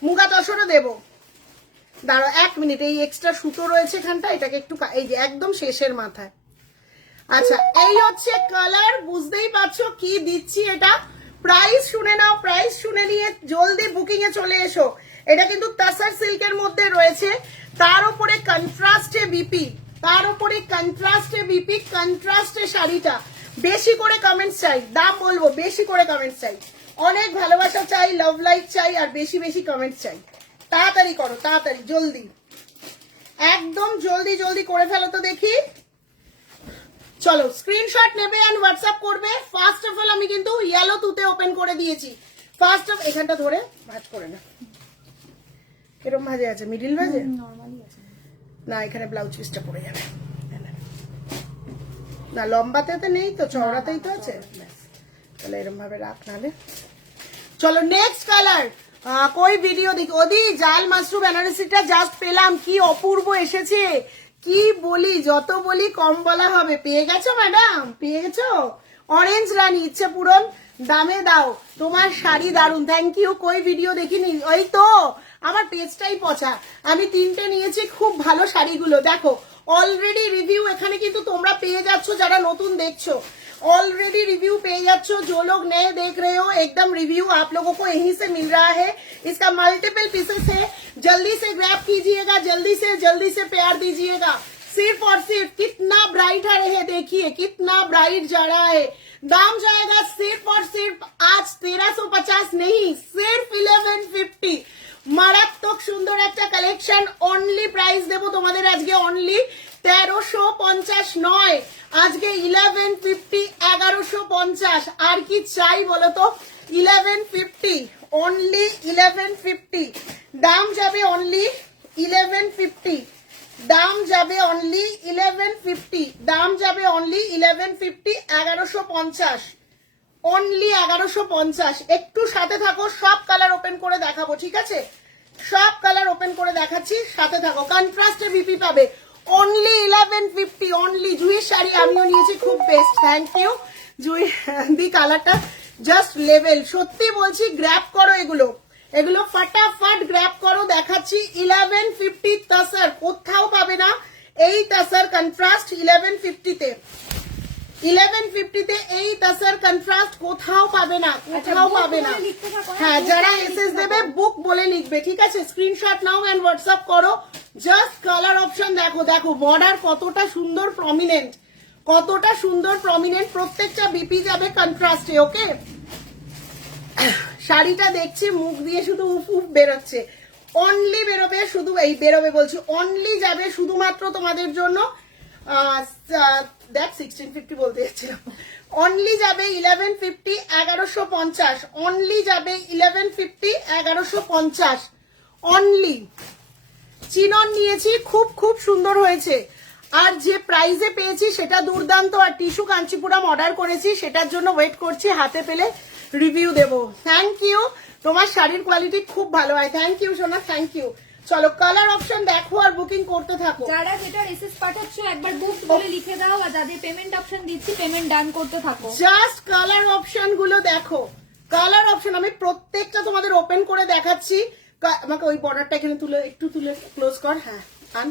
মুগা তসরও দেবো। দাঁড়ো 1 মিনিট, এই এক্সট্রা সুতো রয়েছে এখানটা, এটাকে একটু এই যে একদম শেষের মাথায়। আচ্ছা এই হচ্ছে কালার, বুঝতেই পারছো কি দিচ্ছি। এটা প্রাইস শুনে নাও, প্রাইস শুনে নিয়ে জলদি বুকিং এ চলে এসো। এটা কিন্তু তাসার সিল্কের মধ্যে রয়েছে, তার উপরে কন্ট্রাস্টে বিপি, তার উপরে কন্ট্রাস্টে বিপি, কন্ট্রাস্টে শাড়িটা। বেশি করে কমেন্টস চাই, দাম বলবো, বেশি করে কমেন্টস চাই, অনেক ভালোবাসা চাই, লাভ লাইক চাই, আর বেশি বেশি কমেন্টস চাই। তাড়াতাড়ি করো, তাড়াতাড়ি, জলদি, একদম জলদি জলদি করে ফেলো তো দেখি। চলো স্ক্রিনশট নেবে এন্ড হোয়াটসঅ্যাপ করবে। ফার্স্ট অফ অল আমি কিন্তু ইয়েলো তুতে ওপেন করে দিয়েছি। ফার্স্ট অফ এখানটা ধরে ভাঁজ করে না, এরকম ভাজে আছে, মিডিল ভাজে না, এখানে ব্লাউজ পিসটা পড়ে যাবে না, লম্বাতে তো নেই তো, চওড়াতেই তো আছে। তাহলে এরকম ভাবে রাখ, নাহলে চলো নেক্সট কালার কই ভিডিও দেখি ওদি জাল মাশরুম বেনারসিটা জাস্ট পেলাম, কি অপূর্ব এসেছে, কি বলি, যত বলি কম বলা হবে। পেয়ে গেছো ম্যাডাম, পেয়ে গেছো। অরেঞ্জ রানী ইচ্ছে পূরণ, দামে দাও, তোমার শাড়ি দারুন, থ্যাংক ইউ। কই ভিডিও দেখিনি, ওই তো আমার পেজটাই পচা। আমি 3টে নিয়েছি, খুব ভালো শাড়িগুলো দেখো। অলরেডি রিভিউ এখানে কিন্তু তোমরা পেয়ে যাচ্ছ, যারা নতুন দেখছো ऑलरेडी रिव्यू पे जाच्छो, जो लोग नए देख रहे हो एकदम रिव्यू आप लोगों को यहीं से मिल रहा है। इसका मल्टीपल पीसेस है, जल्दी से ग्रैब कीजिएगा, जल्दी से प्यार दीजिएगा। सिर्फ और सिर्फ कितना ब्राइट आ रहे हैं, देखिए कितना ब्राइट जा रहा है। दाम जाएगा सिर्फ और सिर्फ आज 1350 नहीं, सिर्फ 1150। মারাত্মক সুন্দর একটা কালেকশন, অনলি প্রাইস দেবো তোমাদের আজকে অনলি 1350 নয়, আজকে 1150, 1150। আর কি চাই বলো তো, 1150 অনলি 1150। দাম যাবে অনলি 1150, দাম যাবে অনলি 1150, দাম যাবে অনলি 1150, 1150 অনলি 1150। একটু সাথে থাকো, সব কালার ওপেন করে দেখাবো, ঠিক আছে? সব কালার ওপেন করে দেখাচ্ছি, সাথে থাকো। কন্ট্রাস্টে বিপি পাবে অনলি 1150 অনলি। জুইয়ের শাড়ি আমিও নিয়েছি, খুব বেস্ট, থ্যাংক ইউ জুই। দি কালারটা জাস্ট লেভেল, সত্যি বলছি গ্র্যাব করো এগুলো, এগুলো ফটাফট গ্র্যাব করো। দেখাচ্ছি 1150 তাসার, কোথাও পাবে না এই তাসার কন্ট্রাস্ট 1150-তে। 1150-তে এই তাসার কন্ট্রাস্ট কোথাও পাবে না, কোথাও পাবে না। হ্যাঁ, যারা এসএস দেবে বুক বলে লিখবে, ঠিক আছে? স্ক্রিনশট নাও এন্ড হোয়াটসঅ্যাপ করো। জাস্ট কালার অপশন দেখো, দেখো বর্ডার কতটা সুন্দর প্রমিনেন্ট, কতটা সুন্দর প্রমিনেন্ট, প্রত্যেকটা বিপি যাবে কন্ট্রাস্টে। ওকে, শাড়িটা দেখছি মুখ দিয়ে শুধু উফ উফ বেরোচ্ছে। অনলি বেরোবে, শুধু এই বেরোবে বলছি, অনলি যাবে শুধুমাত্র তোমাদের জন্য। দেখ 1650 বলতে যাচ্ছিলাম, অনলি যাবে 1150, 1150 অনলি যাবে 1150, 1150 অনলি। চিনন নিয়েছি, খুব খুব সুন্দর হয়েছে, আর যে প্রাইজে পেয়েছি সেটা দুর্দান্ত। আর টিস্যু কাঞ্চিপুরম অর্ডার করেছি, সেটার জন্য ওয়েট করছি, হাতে পেলে রিভিউ দেবো। থ্যাংক ইউ, তোমার শাড়ির কোয়ালিটি খুব ভালো হয়, থ্যাংক ইউ সোনা, থ্যাংক ইউ। চলো কালার অপশন দেখো আর বুকিং করতে থাকো। যারা যেটা এসএস পাঠাচ্ছ একবার বুক বলে লিখে দাও, আর যাদের পেমেন্ট অপশন দিচ্ছি পেমেন্ট ডান করতে থাকো। জাস্ট কালার অপশন গুলো দেখো, কালার অপশন আমি প্রত্যেকটা তোমাদের ওপেন করে দেখাচ্ছি। আমাকে ওই বর্ডারটা এখানে তুলে, একটু তুলে ক্লোজ কর, হ্যাঁ আন।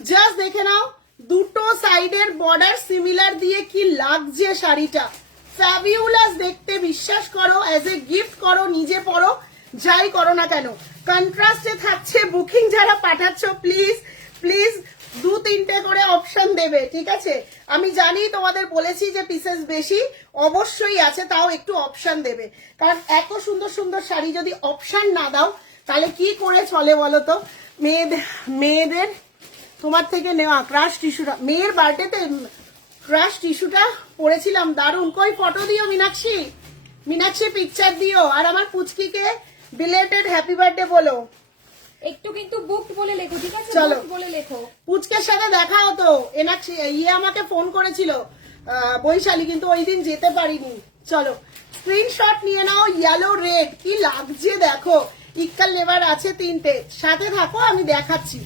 জাস্ট দেখে নাও, দুটো সাইডের বর্ডার সিমিলার দিয়ে কি লাগছে শাড়িটা, ফ্যাবিউলাস দেখতে, বিশ্বাস করো। অ্যাজ এ গিফট করো, নিজে পরো, যাই করো না কেন। কন্ট্রাস্টে থাকছে, বুকিং যারা পাঠাচ্ছ প্লিজ প্লিজ 2-3টে করে অপশন দেবে, ঠিক আছে? আমি জানি তোমাদের বলেছি যে পিসেস বেশি, অবশ্যই আছে, তাও একটু অপশন দেবে, কারণ এত সুন্দর সুন্দর শাড়ি যদি অপশন না দাও তাহলে কি করে চলে বলো তো? মেয়েদের তোমার থেকে নেওয়া ক্রাশ টিস্যুটা, মেয়ের বার্থডেতে ক্রাশ টিস্যুটা পরেছিলাম, দারুণ। কই ফটো দিও মীনাক্ষী, মীনাক্ষী পিকচার দিও, আর আমার পুচকিকে বিলেটেড হ্যাপি বার্থডে বলো। একটু কিন্তু বুক বলে লেখো, ঠিক আছে? চলো বুক বলে লেখো। পুচকের সাথে দেখা হতো, এনাক্ষী ইয়ে আমাকে ফোন করেছিল বৈশালী, কিন্তু ওই দিন যেতে পারিনি। চলো স্ক্রিনশট নিয়ে নাও, ইয়েলো রেড কি লাগছে দেখো, ইক্কাল লেবার আছে 3টে, সাথে থাকো আমি দেখাচ্ছি,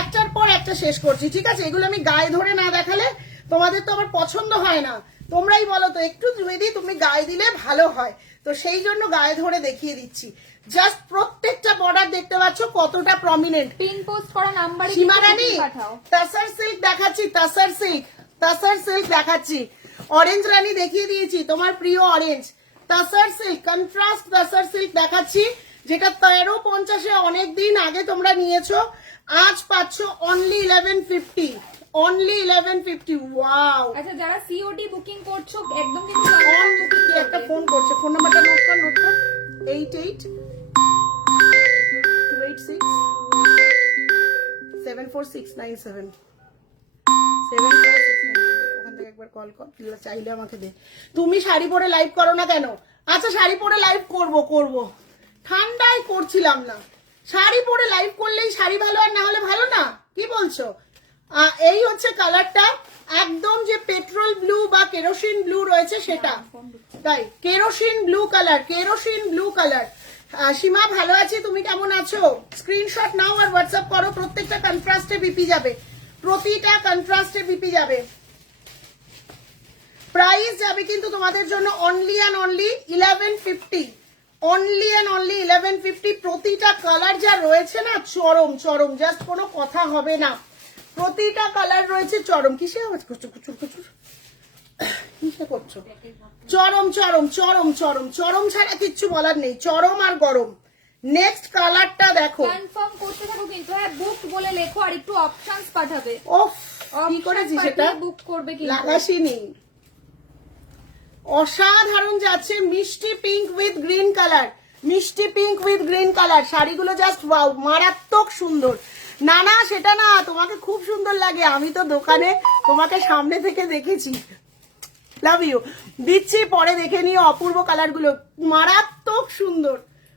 একটার পর একটা শেষ করছি, ঠিক আছে? এগুলো আমি গায়ে ধরে না দেখালে তোমাদের তো আমার পছন্দ হয় না, তোমরাই বলো তো একটু যদি তুমি গায়ে দিলে ভালো হয়, তো সেই জন্য গায়ে ধরে দেখিয়ে দিচ্ছি। জাস্ট প্রত্যেকটা বর্ডার দেখতে পাচ্ছ কতটা প্রমিনেন্ট। পিন পোস্ট করা নাম্বারে সীমারানী পাঠাও। তাসার সিল্ক দেখাচ্ছি, তাসার সিল্ক, তাসার সিল্ক দেখাচ্ছি। অরেঞ্জ রানী দেখিয়ে দিয়েছি, তোমার প্রিয় অরেঞ্জ। তাসার সিল্ক কন্ট্রাস্ট তাসার সিল্ক দেখাচ্ছি, যেটা 1350-এ অনেকদিন আগে তোমরা নিয়েছো, আজ পাচ্ছ অনলি 1150, অনলি 1150। ওয়াও। আচ্ছা, যারা সিওডি বুকিং করছো একদম কিন্তু একটা ফোন করছে, ফোন নাম্বারটা নোট কর, নোট কর, 88-286-74697, 74697, ওখান থেকে একবার কল কর, চাইলে আমাকে দে। তুমি শাড়ি পরে লাইভ করো না কেন? আচ্ছা শাড়ি পরে লাইভ করব, ঠান্ডায় করছিলাম না, শাড়ি পরে লাইভ করলেই শাড়ি ভালো, আর না হলে ভালো না, কি বলছো? এই হচ্ছে কালারটা, একদম যে পেট্রোল ব্লু বা কেরোসিন ব্লু রয়েছে সেটা, তাই kerosene blue colour, kerosene blue colour. Seema ভালো আছি, তুমি কেমন আছো? স্ক্রিনশট নাও আর হোয়াটসঅ্যাপ করো। প্রত্যেকটা কন্ট্রাস্টে বিপি যাবে, প্রতিটা কন্ট্রাস্টে বিপি যাবে। প্রাইস যাবে কিন্তু তোমাদের জন্য only and only 1150, only and only 1150। প্রতিটা কালার যা রয়েছে না চরম চরম, জাস্ট কোনো কথা হবে না। প্রতিটা কালার রয়েছে চরম। কিসে আওয়াজ করছো? কুচুর কুচুর কিসে করছো? চরম চরম চরম চরম চরম ছাড়া কিচ্ছু বলার নেই, চরম আর গরম। নেক্সট কালারটা দেখো, কনফার্ম করতে থাকো কিন্তু, হ্যাঁ বুক বলে লেখো আর একটু অপশনস পাঠাবে। ওফ কি করেছি সেটা বুক করবে কিন্তু, লাগাসিনি। অসাধারণ যাচ্ছে, মিষ্টি পিঙ্ক উইথ গ্রিন কালার, মিষ্টি পিঙ্ক উইথ গ্রিন কালার। শাড়িগুলো জাস্ট ওয়াও, মারাত্মক সুন্দর। না না সেটা না, তোমাকে খুব সুন্দর লাগে, আমি তো দোকানে তোমাকে সামনে থেকে দেখেছি। Love you. দিচ্ছি পরে দেখে নিও অপূর্ব কালারগুলো, মারাত্মক সুন্দর,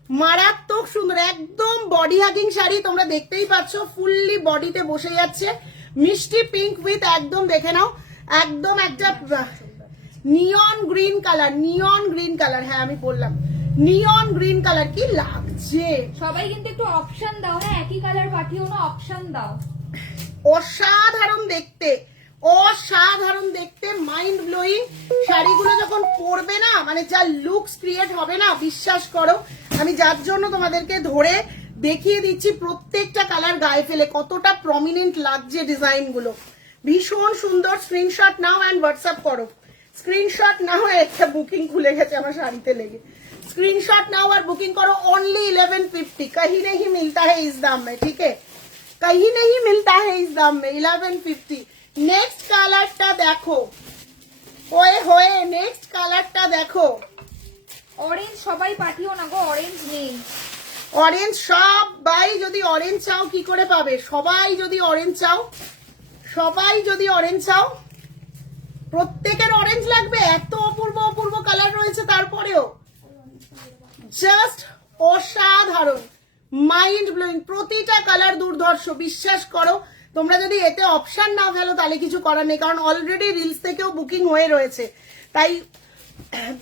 মারাত্মক সুন্দর। একদম বডি হাগিং শাড়ি, তোমরা দেখতেই পাচ্ছ ফুললি বডিতে বসে যাচ্ছে। মিষ্টি পিঙ্ক উইথ একদম দেখে নাও, একদম একটা নিয়ন গ্রিন কালার, নিয়ন গ্রিন কালার। হ্যাঁ আমি বললাম নিয়ন গ্রিন কালার, কি লাগছে। সবাই কিন্তু একটু অপশন দাও, হ্যাঁ একই কালার পাঠিও না, অপশন দাও। অসাধারণ দেখতে, অসাধারণ দেখতে, মাইন্ড ব্লোয়িং। শাড়িগুলো যখন পরবে না, মানে যা লুকস ক্রিয়েট হবে না, বিশ্বাস করো আমি যার জন্য তোমাদেরকে ধরে দেখিয়ে দিচ্ছি প্রত্যেকটা কালার গায়ে ফেলে কতটা প্রমিনেন্ট লাগছে ডিজাইন গুলো। ভীষণ সুন্দর। স্ক্রিনশট নাও অ্যান্ড হোয়াটসঅ্যাপ করো। স্ক্রিনশট নাও, একটা বুকিং খুলে গেছে আমার শাড়িতে লেগে। स्क्रीनशॉट नाउ और बुकिंग करो ओनली 1150। कहीं नहीं मिलता है इस दाम में, ठीक है, कहीं नहीं मिलता है इस दाम में 1150। नेक्स्ट কালারটা দেখো, ওয়ে হোয়ে নেক্সট কালারটা দেখো। অরেঞ্জ সবাই পাঠিও না গো, অরেঞ্জ নেই। অরেঞ্জ সবাই যদি অরেঞ্জ চাও কি করে পাবে? সবাই যদি অরেঞ্জ চাও, সবাই যদি অরেঞ্জ চাও, প্রত্যেকের অরেঞ্জ লাগবে। এত অপূর্ব অপূর্ব কালার রয়েছে, তারপরেও জাস্ট অসাধারণ, মাইন্ড ব্লোয়িং। প্রতিটা কালার দুর্ধর্ষ, বিশ্বাস করো। তোমরা যদি এতে অপশন না ফেলো তাহলে কিছু করার নেই, কারণ অলরেডি রিলস থেকেও বুকিং হয়ে রয়েছে, তাই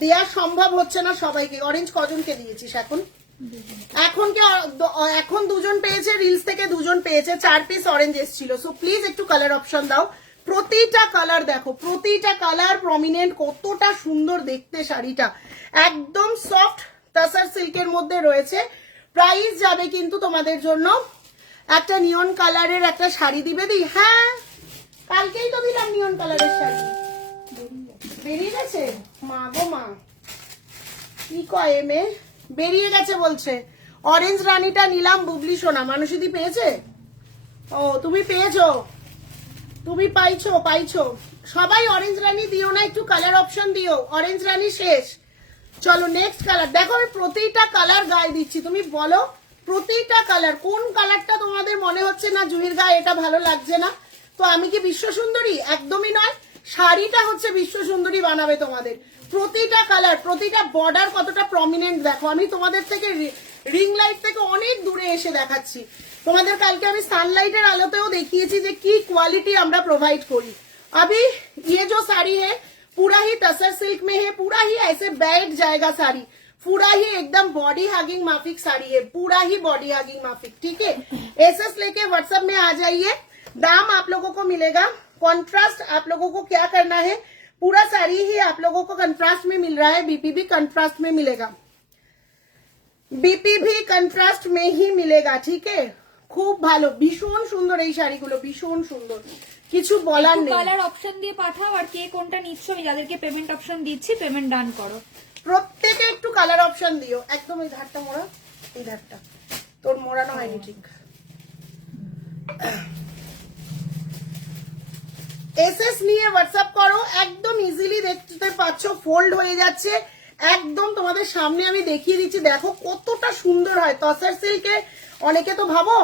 দেওয়া সম্ভব হচ্ছে না সবাইকে। অরেঞ্জ কজনকে দিয়েছিস এখন? এখন দুজন পেয়েছে, রিলস থেকে দুজন পেয়েছে, 4 পিস অরেঞ্জ এসেছিল। সো প্লিজ একটু কালার অপশন দাও। প্রতিটা কালার দেখো, প্রতিটা কালার প্রমিনেন্ট, কতটা সুন্দর দেখতে শাড়িটা। একদম সফট তাসার সিল্কের মধ্যে রয়েছে। প্রাইস যাবে কিন্তু তোমাদের জন্য, একটা নিয়ন কালারের একটা শাড়ি দিবে দি। হ্যাঁ কালকেই তো দিলাম নিয়ন কালারের শাড়ি, বেরিয়ে গেছে। মা গো মা, কি কয় মেয়ে, বেরিয়ে গেছে বলছে। অরেঞ্জ রানীটা নিলাম বুবলি সোনা। মানুষিদি পেয়েছে? ও তুমি পেয়েছো, তুমি পাইছো, পাইছো। সবাই অরেঞ্জ রানী দিও না, একটু কালার অপশন দিও। অরেঞ্জ রানী শেষ। চলো নেক্সট কালার দেখো। আমি প্রতিটা কালার গায়ে দিচ্ছি, তুমি বলো প্রতিটা কালার কোন কালারটা তোমাদের মনে হচ্ছে না জুহির গায়ে এটা ভালো লাগছে না। তো আমি কি বিশ্ব সুন্দরী? একদমই নয়। শাড়িটা হচ্ছে বিশ্ব সুন্দরী বানাবে তোমাদের। প্রতিটা কালার, প্রতিটা বর্ডার কতটা প্রমিনেন্ট দেখো। আমি তোমাদের থেকে রিং লাইট থেকে অনেক দূরে এসে দেখাচ্ছি তোমাদের। কালকে আমি সানলাইটের আলোতেও দেখিয়েছি যে কি কোয়ালিটি আমরা প্রোভাইড করি। अभी ये जो साड़ी है पूरा ही तसर सिल्क में है, पूरा ही ऐसे बैठ जाएगा साड़ी, पूरा ही एकदम बॉडी हगिंग माफिक साड़ी है, पूरा ही बॉडी हगिंग माफिक, ठीक है। एसएस लेके व्हाट्सएप में आ जाइए। दाम आप लोगों को मिलेगा। कॉन्ट्रास्ट आप लोगों को क्या करना है, पूरा साड़ी ही आप लोगों को कंट्रास्ट में मिल रहा है, बीपी भी कंट्रास्ट में मिलेगा, बीपी भी कंट्रास्ट में ही मिलेगा, ठीक है। খুব ভালো, ভীষণ সুন্দর এই শাড়িগুলো, ভীষণ সুন্দর, কিছু বলার নেই। কালার অপশন দিয়ে পাঠাও, আর কে কোনটা নিচ্ছ আমি যাদেরকে পেমেন্ট অপশন দিচ্ছি পেমেন্ট ডান করো। প্রত্যেকে একটু কালার অপশন দিও। একদম এই ধারটা মোড়া, এই ধারটা তোর মোড়ানো হয়নি ঠিক। এসএস নিয়ে হোয়াটসঅ্যাপ করো, একদম ইজিলি দেখতে পাচ্ছ ফোল্ড হয়ে যাচ্ছে। একদম তোমাদের সামনে আমি দেখিয়ে দিচ্ছি, দেখো কতটা সুন্দর হয় তসর সিল্কে। অনেকে তো ভাবো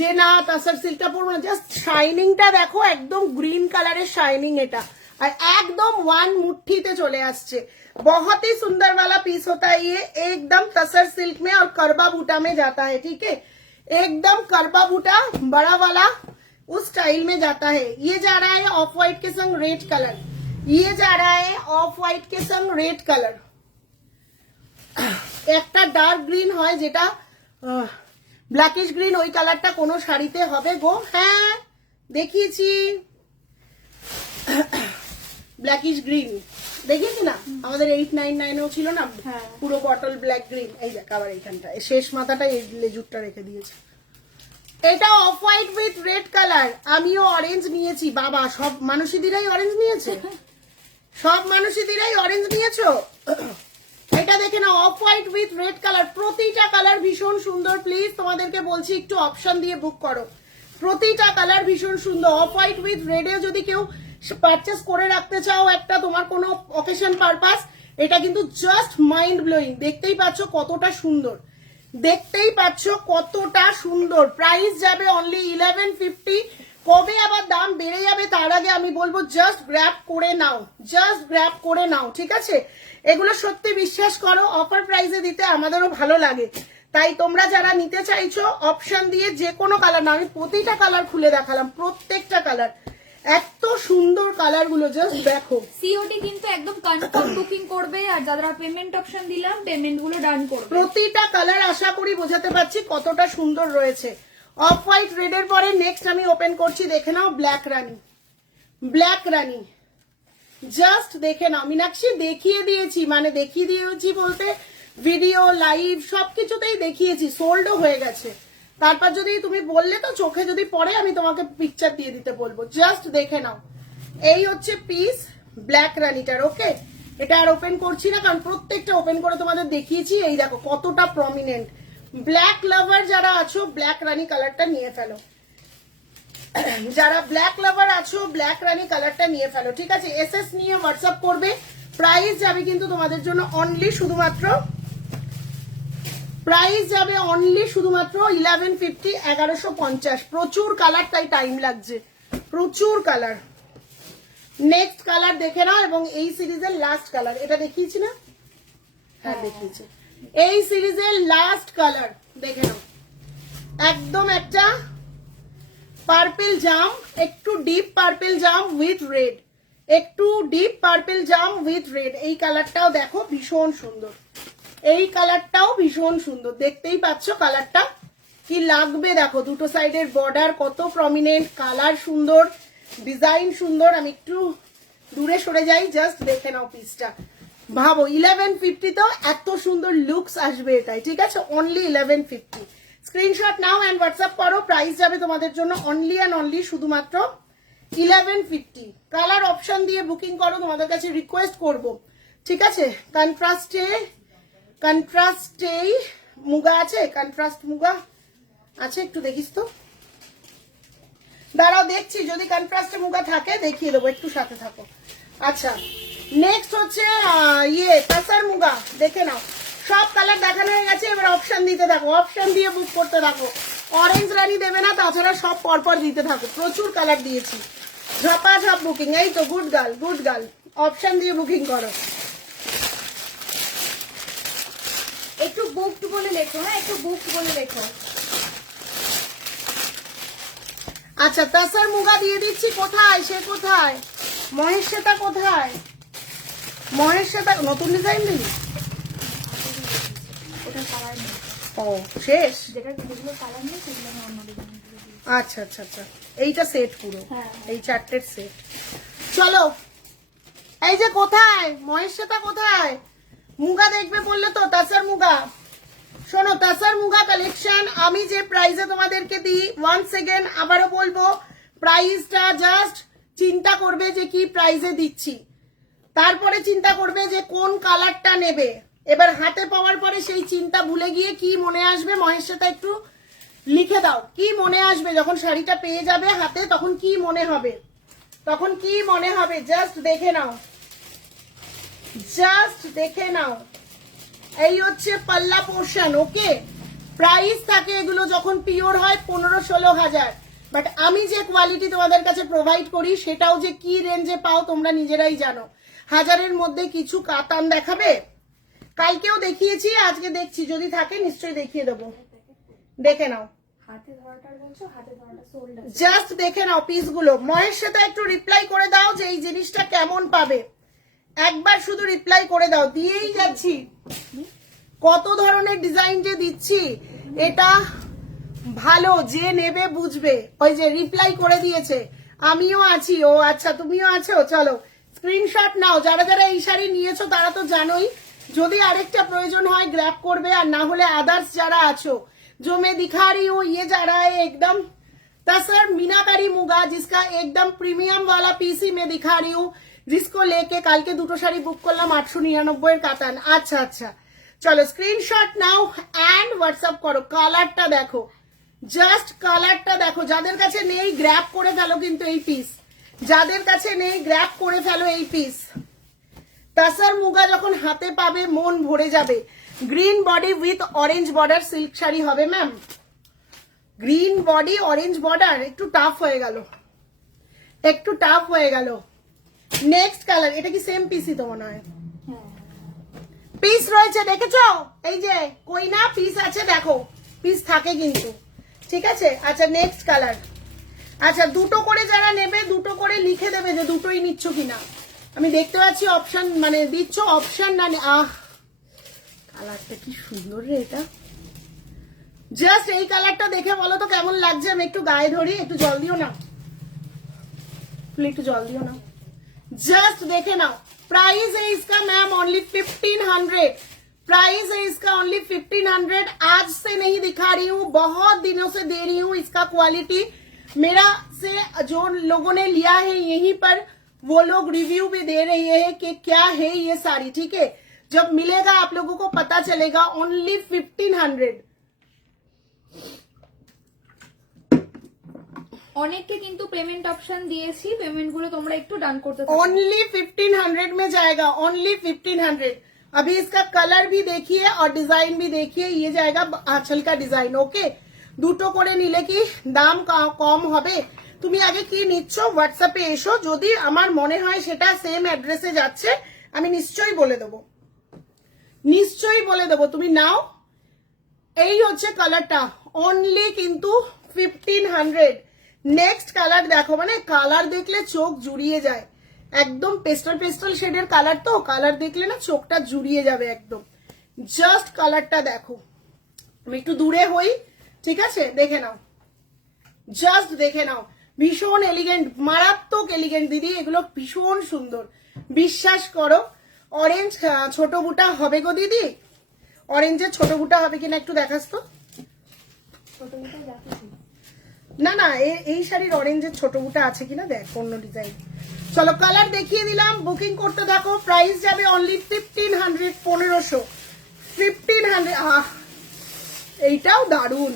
যে না তসর সিল্কটা পরবো না, জাস্ট শাইনিংটা দেখো, একদম গ্রিন কালারের শাইনিং এটা, আর একদম ওয়ান মুट्ठी চলে আসছে। बहुत ही सुंदर वाला पीस होता है ये, एकदम तसर सिल्क में और करबा बूटा में जाता है, ठीक है। एकदम करबा बूटा बड़ा वाला उस स्टाइल में जाता है। ये जा रहा है ऑफ व्हाइट के संग रेड कलर, ये जा रहा है ऑफ व्हाइट के संग रेड कलर। একটা ডার্ক গ্রিন হয় যেটা ব্ল্যাকিশ গ্রিন, ওই কালারটা কোনো শাড়িতে হবে গো। হ্যাঁ দেখিয়েছি, ব্ল্যাকিশ গ্রিন দেখিয়েছি না, আমাদের 899 ছিল না পুরো বটল ব্ল্যাক গ্রিন। এই দেখ আবার এইখানটা শেষ মাথাটা এই লেজুরটা রেখে দিয়েছে। এটা off white with red colour, আমিও অরেঞ্জ নিয়েছি। বাবা সব মানুষীদিরাই অরেঞ্জ নিয়েছে, সব মানুষীদিরাই অরেঞ্জ নিয়েছো। এটা দেখে না, off white with red colour, প্রতিটা কালার ভীষণ সুন্দর। প্লিজ তোমাদেরকে বলছি একটু অপশন দিয়ে বুক করো, প্রতিটা কালার ভীষণ সুন্দর। অফ হোয়াইট উইথ রেডে যদি কেউ পারচেস করে রাখতে চাও একটা তোমার কোনো অকেশন পারপাস, এটা কিন্তু জাস্ট মাইন্ড ব্লোয়িং। দেখতেই পাচ্ছ কতটা সুন্দর, দেখতেই পাচ্ছ কতটা সুন্দর। প্রাইস যাবে অনলি 1150। কবে আবার দাম বেড়ে যাবে তার আগে আমি বলবো জাস্ট গ্র্যাব করে নাও, জাস্ট গ্র্যাব করে নাও, ঠিক আছে? এগুলো সত্যি বিশ্বাস করো অফার প্রাইসে দিতে আমাদেরও ভালো লাগে। তাই তোমরা যারা নিতে চাইছো অপশন দিয়ে যে কোনো কালার, না আমি প্রতিটা কালার খুলে দেখালাম, প্রত্যেকটা কালার এত সুন্দর কালার গুলো, জাস্ট দেখো। সিওডি কিন্তু একদম কনফার্ম বুকিং করবে, আর যারা পেমেন্ট অপশন দিলাম পেমেন্ট গুলো ডান করবে। প্রতিটা কালার আশা করি বোঝাতে পারছি কতটা সুন্দর রয়েছে। অফ হোয়াইট রেড এর পরে নেক্সট আমি ওপেন করছি, দেখে নাও ব্ল্যাক রানী, ব্ল্যাক রানী জাস্ট দেখে নাও। মীনাক্ষী দেখিয়ে দিয়েছি, মানে দেখিয়ে দিয়েছি বলতে ভিডিও লাইভ সবকিছুতেই দেখিয়েছি, সোল্ডও হয়ে গেছে। তারপর যদি তুমি বললে তো চোখে যদি পড়ে আমি তোমাকে পিকচার দিয়ে দিতে বলবো, জাস্ট দেখে নাও। এই হচ্ছে পিস ব্ল্যাক রানীটার। ওকে, এটা আর ওপেন করছি না কারণ প্রত্যেকটা ওপেন করে তোমাদের দেখিয়েছি। এই দেখো কতটা প্রমিনেন্ট। ব্ল্যাক লাভার যারা আছো ব্ল্যাক রানী কালারটা নিয়ে ফেলো, যারা ব্ল্যাক লাভার আছো ব্ল্যাক রানী কালারটা নিয়ে ফেলো, ঠিক আছে? এসএস নিয়ে হোয়াটসঅ্যাপ করবে। প্রাইস যাবে কিন্তু তোমাদের জন্য অনলি শুধুমাত্র, প্রাইস যাবে অনলি শুধুমাত্র 1150, 1150। প্রচুর কালার, তাই টাইম লাগছে, প্রচুর কালার। নেক্সট কালার দেখে নাও, এবং এই সিরিজের লাস্ট কালার, এটা দেখিয়েছি না? হ্যাঁ দেখিয়েছি। এই সিরিজের লাস্ট কালার দেখে নাও, একদম একটা পার্পল জাম, একটু ডিপ পার্পল জাম উইথ রেড, একটু ডিপ পার্পল জাম উইথ রেড। এই কালারটাও দেখো ভীষণ সুন্দর, এই কালারটাও ভীষণ সুন্দর। দেখতেই পাচ্ছ কালারটা কি লাগবে, দেখো দুটো সাইডের বর্ডার কত প্রমিনেন্ট, কালার সুন্দর, ডিজাইন সুন্দর। আমি একটু দূরে সরে যাই, জাস্ট দেখে নাও পিসটা। ভাবো 1150 তো এত সুন্দর লুকস আসবে এটাই, ঠিক আছে? অনলি 1150। স্ক্রিনশট নাও এন্ড হোয়াটসঅ্যাপ করো। প্রাইস যাবে তোমাদের জন্য অনলি অ্যান্ড অনলি শুধুমাত্র 1150। কালার অপশন দিয়ে বুকিং করো, তোমাদের কাছে রিকোয়েস্ট করব, ঠিক আছে? কন্ট্রাস্টেই মুগা আছে, কন্ট্রাস্ট মুগা আছে, একটু দেখিস তো। দাঁড়াও দেখছি, যদি কন্ট্রাস্টে মুগা থাকে দেখিয়ে দেবো, একটু সাথে থাকো। আচ্ছা নেক্সট হচ্ছে ইয়ে তাসার মুগা, দেখে নাও। সব কালার দেখানো হয়ে গেছে, এবার অপশন দিতে থাকো, অপশন দিয়ে বুক করতে থাকো। অরেঞ্জ রানী দেবে না, তাছাড়া সব পরপর দিতে থাকো, প্রচুর কালার দিয়েছি। ঝপাঝপ বুকিং, এই তো good girl, good girl. Option দিয়ে বুকিং করো। একটু বুকড বলে লেখো, হ্যাঁ একটু বুকড বলে লেখো। আচ্ছা তাসার মুগা দিয়ে দিচ্ছি। কোথায় সে, কোথায় মহেশ শ্বেতা, কোথায় মহেশ শ্বেতা? নতুন ডিজাইন দিবি? ওটা কালার নেই, ও শেষ। যেগুলো কালার নেই সেগুলো আমি অন্য ডিজাইন। আচ্ছা আচ্ছা আচ্ছা, এইটা সেট পুরো, হ্যাঁ। এই চারটের সেট। চলো এই যে কোথায় মহেশ শ্বেতা, কোথায় মুগা দেখবে বললে তো? তাসার মুগা, শোনো তাসার মুগা কালেকশন আমি যে প্রাইসে তোমাদেরকে দিই, ওয়ান্স এগেন আবারও বলবো, প্রাইসটা জাস্ট চিন্তা করবে যে কি প্রাইসে দিচ্ছি, তারপরে চিন্তা করবে যে কোন কালারটা নেবে। এবার হাতে পাওয়ার পরে সেই চিন্তা ভুলে গিয়ে কি মনে আসবে, মহেশ শ্বেতা একটু লিখে দাও কি মনে আসবে যখন শাড়িটা পেয়ে যাবে হাতে, তখন কি মনে হবে, তখন কি মনে হবে? জাস্ট দেখে নাও, জাস্ট দেখে নাও। এই হচ্ছে পাল্লা পোর্শন। ওকে, প্রাইস থাকে এগুলো যখন পিওর হয় 15-16 হাজার, বাট আমি যে কোয়ালিটি তোমাদের কাছে প্রোভাইড করি সেটাও যে কি রেঞ্জে পাও তোমরা নিজেরাই জানো। হাজারের মধ্যে কিছু কাতান দেখাবে, কালকেও দেখিয়েছি, আজকে দেখছি যদি থাকে নিশ্চয়ই দেখিয়ে দেবো। দেখে নাও হাতে ধরাটার বলছো, হাতে ধরাটা সোল্ড আছে। জাস্ট দেখে নাও পিস গুলো। মহেশ সাথে একটু রিপ্লাই করে দাও যে এই জিনিসটা কেমন পাবে, একবার শুধু রিপ্লাই করে দাও। দিয়েই যাচ্ছি, কত ধরনের ডিজাইন যে দিচ্ছি, এটা ভালো, যে নেবে বুঝবে। ওই যে রিপ্লাই করে দিয়েছে, আমিও আছি। ও আচ্ছা, তুমিও আছো। চলো স্ক্রিনশট নাও। যারা যারা এই শাড়ি নিয়েছো তারা তো জানোই, যদি আরেকটা প্রয়োজন হয় গ্র্যাব করবে, আর না হলে আদার্স যারা আছো, जो मैं दिखा रही हूँ ये जा रहा है एकदम तसर मीनाकारी मुगा, जिसका एकदम प्रीमियम वाला पीसी में दिखा रही हूँ, जिसको लेके कल के दुटो शाड़ी बुक करलाम 899 कातान। अच्छा अच्छा, चलो स्क्रीनशॉट नाও एंड व्हाट्सएप करो। কালারটা দেখো, জাস্ট কালারটা দেখো। যাদের কাছে নেই গ্র্যাব করে ফেলো, কিন্তু এই পিস যাদের কাছে নেই গ্র্যাব করে ফেলো এই পিস। তাসার মুগা যখন হাতে পাবে মন ভরে যাবে। Green body with orange border silk sari হবে ma'am. Green body orange border, একটু টাফ হয়ে গেল, একটু টাফ হয়ে গেল। নেক্সট কালার, এটা কি সেম পিসই তো মনে হয়? পিস রয়েছে দেখেছো, এই যে কই না পিস আছে, দেখো পিস থাকে কিন্তু, ঠিক আছে। আচ্ছা নেক্সট কালার। আচ্ছা দুটো করে যারা নেবে দুটো করে লিখে দেবে যে দুটোই নিচ্ছ কিনা। আমি দেখতে পাচ্ছি অপশন, মানে দিচ্ছ অপশন না। আহ কালারটা কি সুন্দর রে এটা। জাস্ট এই কালারটা দেখে বলো তো কেমন লাগছে। আমি একটু গায়ে ধরি, একটু জল দিও না, একটু জল दियो ना। जस्ट देखे ना, प्राइस है इसका मैम ओनली 1500। प्राइस है इसका ओनली 1500। आज से नहीं दिखा रही हूँ, बहुत दिनों से दे रही हूँ। इसका क्वालिटी मेरा से जो लोगों ने लिया है यहीं पर, वो लोग रिव्यू भी दे रहे हैं कि क्या है ये साड़ी, ठीक है। जब मिलेगा आप लोगों को पता चलेगा। ओनली 1500। অনেককে কিন্তু পেমেন্ট অপশন দিয়েছি, পেমেন্ট গুলো তোমরা একটু ডান করতে থাকো। ओनली 1500 में जाएगा, ओनली 1500। अभी इसका कलर भी देखिए और डिजाइन भी देखिए, ये जाएगा आंचल का डिजाइन। ओके, দুটো করে নিলে কি দাম কম হবে। তুমি আগে কি নিচ্ছ হোয়াটসঅ্যাপে এসো, যদি আমার মনে হয় সেটা সেম অ্যাড্রেসে যাচ্ছে আমি নিশ্চয়ই বলে দেবো, নিশ্চয়ই বলে দেবো। তুমি নাও। এই হচ্ছে কালারটা, অনলি কিন্তু 1500। নেক্সট কালার দেখো, মানে কালার দেখলে চোখ জুড়িয়ে যায়। একদম পেস্টাল পেস্টাল শেডের কালার, তো কালার দেখলে না চোখটা জুড়িয়ে যাবে একদম। জাস্ট কালারটা দেখো। আমি একটু দূরে হই, ঠিক আছে, দেখে নাও, জাস্ট দেখে নাও। ভীষণ এলিগেন্ট, মারাত্মক এলিগেন্ট দিদি, এগুলো ভীষণ সুন্দর, বিশ্বাস করো। অরেঞ্জ ছোট বুটা হবে গো দিদি, অরেঞ্জের ছোট বুটা হবে কিনা একটু দেখাস তো। না না, এই শাড়ির অরেঞ্জের ছোট বুটা আছে কিনা দেখ, অন্য ডিজাইন। চলো কালার দেখিয়ে দিলাম, বুকিং করতে থাকো। প্রাইস যাবে অনলি 1500, 1500, 1500। এইটাও দারুন,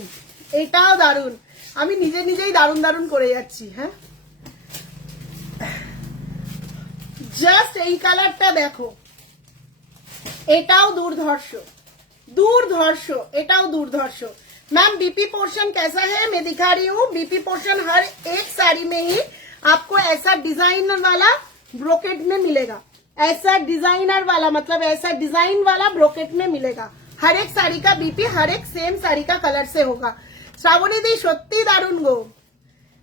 এটাও দারুন। আমি নিজে নিজেই দারুন দারুন করে যাচ্ছি। হ্যাঁ, জাস্ট এই কালারটা দেখো, এটাও দুর্ধর্ষ, দুর্धर्ष, এটাও দুর্ধর্ষ। मैम बीपी पोर्शन कैसा है मैं दिखा रही हूँ। बीपी पोर्शन हर एक साड़ी में ही आपको ऐसा डिजाइनर वाला ब्रोकेट में मिलेगा, ऐसा डिजाइनर वाला, मतलब ऐसा डिजाइन वाला ब्रोकेट में मिलेगा। हर एक साड़ी का बीपी हर एक सेम साड़ी का कलर से होगा। श्रावणी दी सत्य दारुण गो,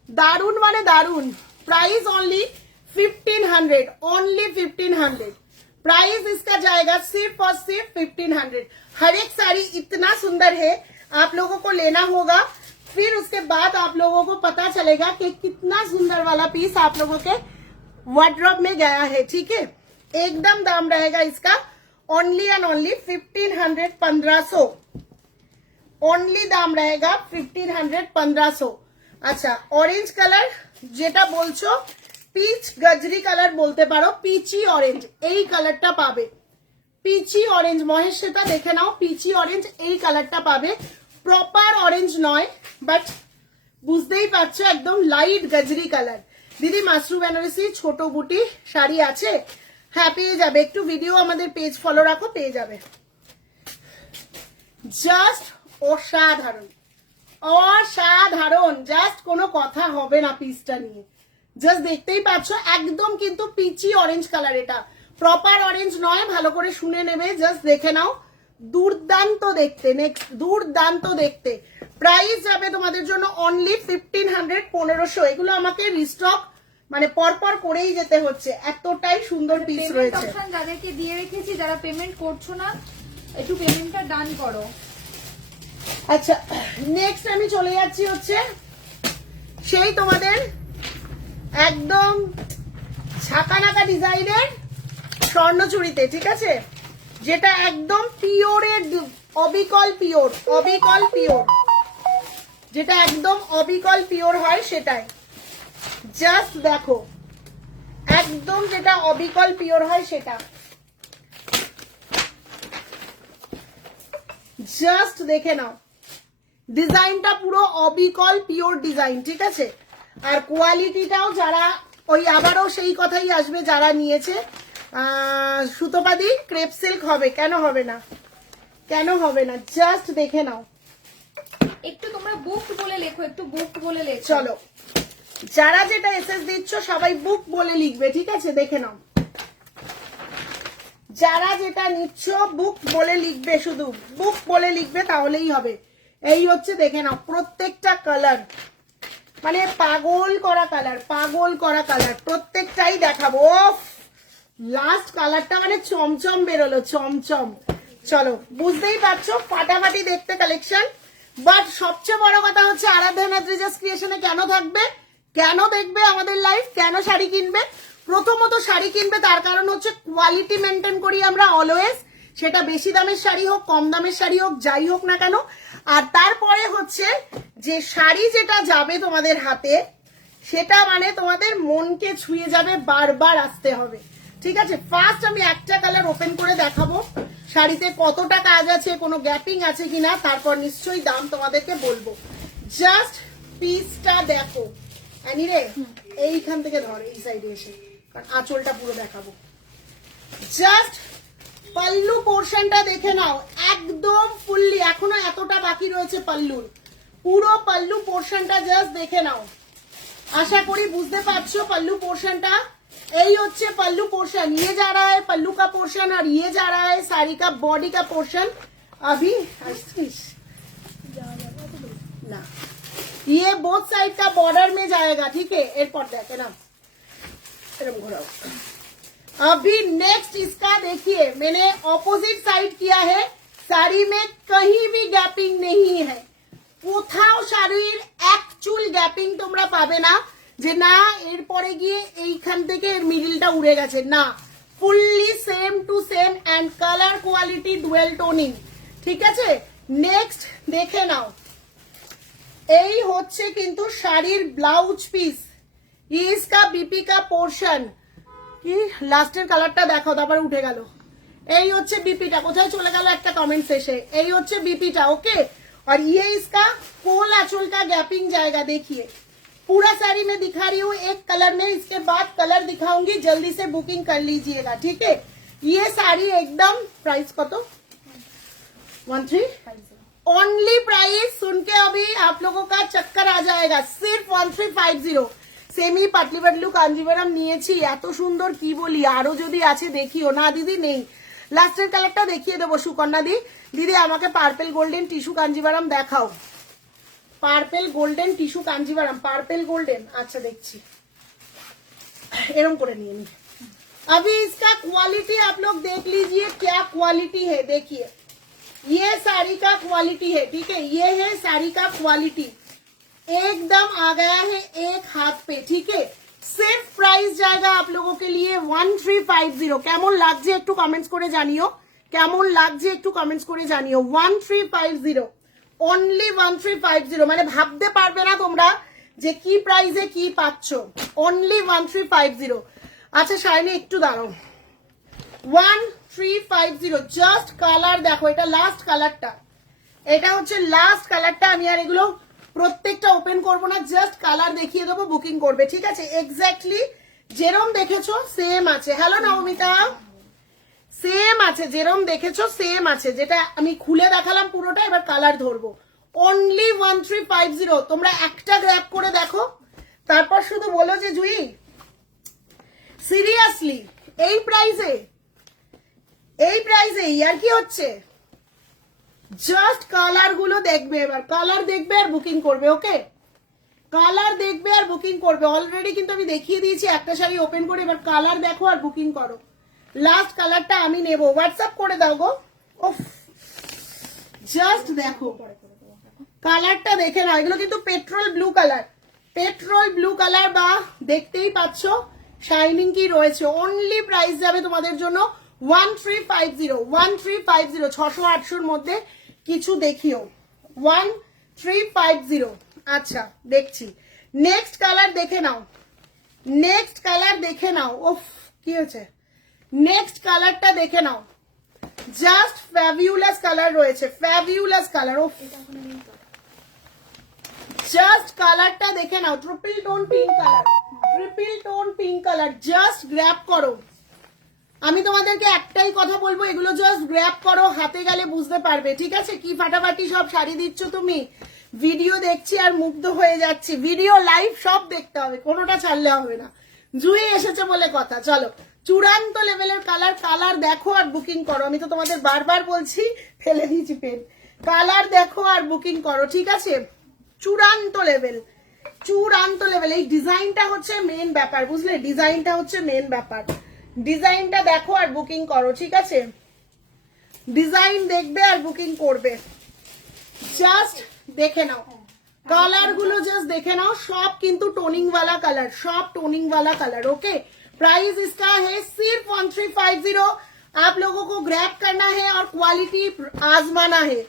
दारुण माने दारुण। Price only 1500, only 1500। प्राइस इसका जाएगा सिर्फ और सिर्फ 1500। हर एक साड़ी इतना सुंदर है, आप लोगों को लेना होगा, फिर उसके बाद आप लोगों को पता चलेगा कि कितना सुंदर वाला पीस आप लोगों के वार्डरोब में गया है, ठीक है। एकदम दाम रहेगा इसका ओनली एंड ओनली 1500, 1500। ओनली दाम रहेगा 1500, 1500। अच्छा ऑरेंज कलर যেটা বলছো, পিচ গজরি কালার বলতে পারো, পিচি অরেঞ্জ, এই কালারটা পাবে। পিচি অরেঞ্জ, মহেশ সেটা দেখে নাও, পিচি অরেঞ্জ এই কালারটা পাবে। প্রপার অরেঞ্জ নয়, বাট বুঝতেই পারছো একদম লাইট গজরি কালার। দিদি মাসরু বেনারসি ছোট বুটি শাড়ি আছে? হ্যাঁ পেয়ে যাবে, একটু ভিডিও আমাদের পেজ ফলো রাখো, পেয়ে যাবে। জাস্ট অসাধারণ, অসাধারণ, জাস্ট কোনো কথা হবে না পিসটা নিয়ে। জাস্ট দেখতেই পাচ্ছ একদম কিন্তু পিচি অরেঞ্জ কালার, এটা প্রপার অরেঞ্জ নয়, ভালো করে শুনে নেবে, জাস্ট দেখে নাও। দুর্দান্ত দেখতে, নেক্সট দুর্দান্ত দেখতে। প্রাইস যাবে তোমাদের জন্য অনলি 1500, 1500। এগুলো আমাকে রিস্টক মানে পরপর করেই যেতে হচ্ছে, এতটাই সুন্দর পিস পেমেন্ট রয়েছে। অপশন যাদেরকে দিয়ে রেখেছি, যারা পেমেন্ট করছো না একটু পেমেন্টটা ডান করো। আচ্ছা, নেক্সট আমি চলে যাচ্ছি হচ্ছে সেই তোমাদের একদম ছাকানাকা ডিজাইনের স্বর্ণচুরিতে, ঠিক আছে, যেটা একদম পিওরের অবিকল পিওর, অবিকল পিওর, যেটা একদম অবিকল পিওর হয় সেটাই। জাস্ট দেখো, একদম যেটা অবিকল পিওর হয় সেটা, জাস্ট দেখে নাও ডিজাইনটা পুরো অবিকল পিওর ডিজাইন, ঠিক আছে। আর কোয়ালিটিটাও যারা ওই আবারও সেই কথাই আসবে, যারা নিয়েছে সুতোপাদি ক্রেপ সিল্ক হবে, কেন হবে না, কেন হবে না, জাস্ট দেখে নাও। একটু তোমরা বুক বলে লেখো, একটু বুক বলে লেখো। চলো, যারা যেটা এসএস দিচ্ছ সবাই বুক বলে লিখবে, ঠিক আছে, দেখে নাও। যারা যেটা নিচ্ছ বুক বলে লিখবে, শুধু বুক বলে লিখবে, তাহলেই হবে। এই হচ্ছে দেখে নাও, প্রত্যেকটা কালার মানে পাগল করা কালার, পাগল করা কালার, প্রত্যেকটাই দেখাবো। লাস্ট কালারটা মানে চমচম বেরোলো, চমচম। চলো, বুঝতেই পারছো ফাটাফাটি দেখতে কালেকশন। বাট সবচেয়ে বড় কথা হচ্ছে আরাধ্যনা ড্রেসেস ক্রিয়েশনে কেন থাকবে, কেন দেখবে আমাদের লাইভ, কেন শাড়ি কিনবে? প্রথমত শাড়ি কিনবে তার কারণ হচ্ছে কোয়ালিটি মেনটেন করি আমরা অলওয়েজ, সেটা বেশি দামের শাড়ি হোক, কম দামের শাড়ি হোক, যাই হোক না কেন। আর তারপরে হচ্ছে যে শাড়ি যেটা যাবে তোমাদের হাতে, সেটা মানে তোমাদের মনকে ছুঁয়ে যাবে, বারবার আসতে হবে, ঠিক আছে। ফার্স্ট আমি একটা কালার ওপেন করে দেখাবো, শাড়িতে কতটা কাজ আছে, কোনো গ্যাপিং আছে কিনা, তারপর নিশ্চয়ই দাম তোমাদেরকে বলবো। জাস্ট পিসটা দেখো, আনি রে এইখান থেকে ধর, এই সাইডে এসে, কারণ আঁচলটা পুরো দেখাবো। জাস্ট পাল্লু পোর্শনটা দেখে নাও, একদম ফুললি, এখনো এতটা বাকি রয়েছে পাল্লুর, পুরো পাল্লু পোর্শনটা জাস্ট দেখে নাও। আশা করি বুঝতে পারছো पल्लू पोर्शनটা। এই হচ্ছে पल्लू पोर्शन, ये जा रहा है पल्लू का पोर्शन और ये जा रहा है साड़ी का बॉडी का पोर्शन। अभी ना ये बोथ साइड का बॉर्डर में जाएगा, ठीक है। एयरपोर्ट देखे ना, अभी नेक्स्ट इसका देखिए, मैंने ऑपोजिट साइड किया है, साड़ी में कहीं भी गैपिंग नहीं है, কোথাও শাড়ির এক চুল গ্যাপিং তোমরা পাবে না যে না এরপরে গিয়ে এইখান থেকে এর মিডলটা উড়ে গেছে, না, fully same to same and colour quality dual toning, ঠিক আছে। নেক্সট দেখে নাও, এই হচ্ছে কিন্তু শাড়ির ব্লাউজ পিস, इसका बीपी का पोर्शन কি লাস্টের কালারটা দেখো, তারপর উঠে গেল। এই হচ্ছে বিপিটা, কোথায় চলে গেল একটা কমেন্ট শেষে। এই হচ্ছে বিপিটা, ওকে। और ये इसका कोल आंचल का गैपिंग जाएगा, देखिए पूरा साड़ी में दिखा रही हूँ एक कलर में, इसके बाद कलर दिखाऊंगी, जल्दी से बुकिंग कर लीजिएगा, ठीक है। ये साड़ी एकदम प्राइस को तो 1350 ओनली प्राइस, सुन के अभी आप लोगों का चक्कर आ जाएगा, सिर्फ 1350। सेमी पाटली पाटलू कांजीवरम নিয়েছি, এত সুন্দর কি বলি, আরো যদি আছে দেখিও না দিদি, নেই। লাস্টের কালারটা দেখিয়ে দেবো সুকন্যা দি। দিদি আমাকে পার্পেল গোল্ডেন টিস্যু কাঞ্জিভারাম দেখাও, purple golden tissue Kanjivaram, purple golden, আচ্ছা দেখছি, এরকম করে নিয়ে নি। अभी इसका क्वालिटी आप लोग देख लीजिए, क्या क्वालिटी है, देखिए ये साड़ी का क्वालिटी है, ठीक है, ये है साड़ी का क्वालिटी, एकदम आ गया है एक हाथ पे, ठीक है। सिर्फ प्राइस जाएगा आप लोगों के लिए 1350। কেমন লাগছে একটু কমেন্টস করে জানিও, কেমন লাগছে একটু কমেন্টস করে জানিও। 1350 অনলি 1350, মানে ভাবতে পারবে না তোমরা যে কি প্রাইসে কি পাচ্ছ, অনলি 1350। আচ্ছা শাইনি একটু দাঁড়াও, 1350 জাস্ট কালার দেখো, এটা লাস্ট কালারটা, এটা হচ্ছে লাস্ট কালারটা। আমি আর এগুলো প্রত্যেকটা ওপেন করবো না, জাস্ট কালার দেখিয়ে দেবো, বুকিং করবে, ঠিক আছে। এক্স্যাক্টলি যেরম দেখেছো সেম আছে। হ্যালো নবমিতা, সেম আছে, যেরম দেখেছো সেম আছে, যেটা আমি খুলে দেখালাম পুরোটা, এবার কালার ধরবো। অনলি 1350, তোমরা একটা গ্র্যাব করে দেখো, তারপর শুধু বলো যে জুই সিরিয়াসলি এই প্রাইসে, এই প্রাইসে আর কি হচ্ছে, জাস্ট কালার গুলো দেখবে, এবার কালার দেখবে আর বুকিং করবে। ওকে, কালার দেখবে আর বুকিং করবে। অলরেডি কিন্তু আমি দেখিয়ে দিয়েছি একটা শাড়ি ওপেন করে, এবার কালার দেখো আর বুকিং করো। লাস্ট কালারটা আমি নেব, হোয়াটসঅ্যাপ করে দাও গো। ওফ, জাস্ট দেখো কালারটা দেখে নাও। এগুলো কিন্তু petrol blue colour, petrol blue colour, বা দেখতেই পাচ্ছ শাইনিং কি রয়েছে। অনলি প্রাইস যাবে তোমাদের জন্য 1350, 1350, 600-800 মধ্যে কিছু দেখিও, 1350। আচ্ছা দেখছি, নেক্সট কালার দেখে নাও, নেক্সট কালার দেখে নাও। ওফ, কি হয়েছে, নেক্সট কালারটা দেখে নাও। জাস্ট ফ্যাবিউলাস কালার রয়েছে, ফ্যাবিউলাস কালার। ওফ, জাস্ট কালারটা দেখে নাও, triple tone pink colour, triple tone pink colour. Just grab করো। আমি তোমাদেরকে একটাই কথা বলবো, এগুলো জাস্ট গ্র্যাব করো, হাতে গেলে বুঝতে পারবে। ঠিক আছে, কি ফাটাফাটি সব শাড়ি দিচ্ছ তুমি। ভিডিও দেখছি আর মুগ্ধ হয়ে যাচ্ছি, ভিডিও লাইভ সব দেখতে হবে, কোনোটা ছাড়লে হবে না। জুই এসেছে বলে কথা। চলো, চূড়ান্ত লেভেলের কালার, কালার দেখো আর বুকিং করো। আমি তো তোমাদের বারবার বলছি, ফেলে দিয়েছি পেন। কালার দেখো আর বুকিং করো, ঠিক আছে। চূড়ান্ত লেভেল, চূড়ান্ত লেভেল। এই ডিজাইনটা হচ্ছে মেন ব্যাপার, বুঝলে, ডিজাইনটা হচ্ছে মেন ব্যাপার। ডিজাইনটা দেখো আর বুকিং করো, ঠিক আছে। ডিজাইন দেখবে আর বুকিং করবে। জাস্ট দেখে নাও কালার গুলো, জাস্ট দেখে नाओ। सब किंतु टोनिंग वाला कलर, सब टोनिंग वाला कलर। ओके, प्राइस इसका है सिर्फ 1350। आप लोगों को ग्रैब करना है और क्वालिटी आजमाना है।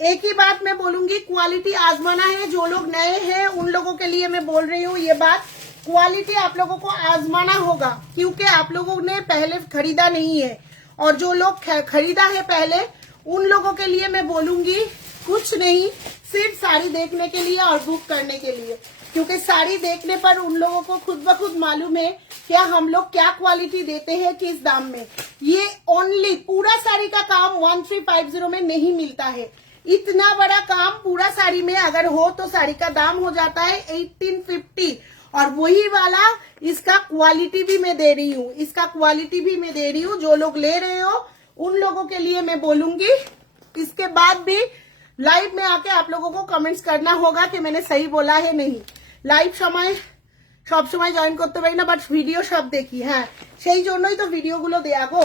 एक ही बात मैं बोलूंगी, क्वालिटी आजमाना है। जो लोग नए हैं उन लोगों के लिए मैं बोल रही हूँ ये बात, क्वालिटी आप लोगों को आजमाना होगा, क्योंकि आप लोगों ने पहले खरीदा नहीं है। और जो लोग खरीदा है पहले, उन लोगों के लिए मैं बोलूंगी कुछ नहीं, सिर्फ साड़ी देखने के लिए और बुक करने के लिए, क्योंकि साड़ी देखने पर उन लोगों को खुद ब खुद मालूम है क्या हम लोग क्या क्वालिटी देते हैं, किस दाम में। ये ओनली पूरा साड़ी का काम 1350 में नहीं मिलता है। इतना बड़ा काम पूरा साड़ी में अगर हो तो साड़ी का दाम हो जाता है 1850। और वही वाला इसका क्वालिटी भी मैं दे रही हूँ, इसका क्वालिटी भी मैं दे रही हूँ। जो लोग ले रहे हो उन लोगों के लिए मैं बोलूंगी। इसके बाद भी लाइव में आके आप लोगों को कमेंट्स करना होगा कि मैंने सही बोला है नहीं। लाइव समय सब समय জয়েন করতে পারি না, বাট ভিডিও সব দেখি। হ্যাঁ, সেই জন্যই তো ভিডিওগুলো দেয়া গো,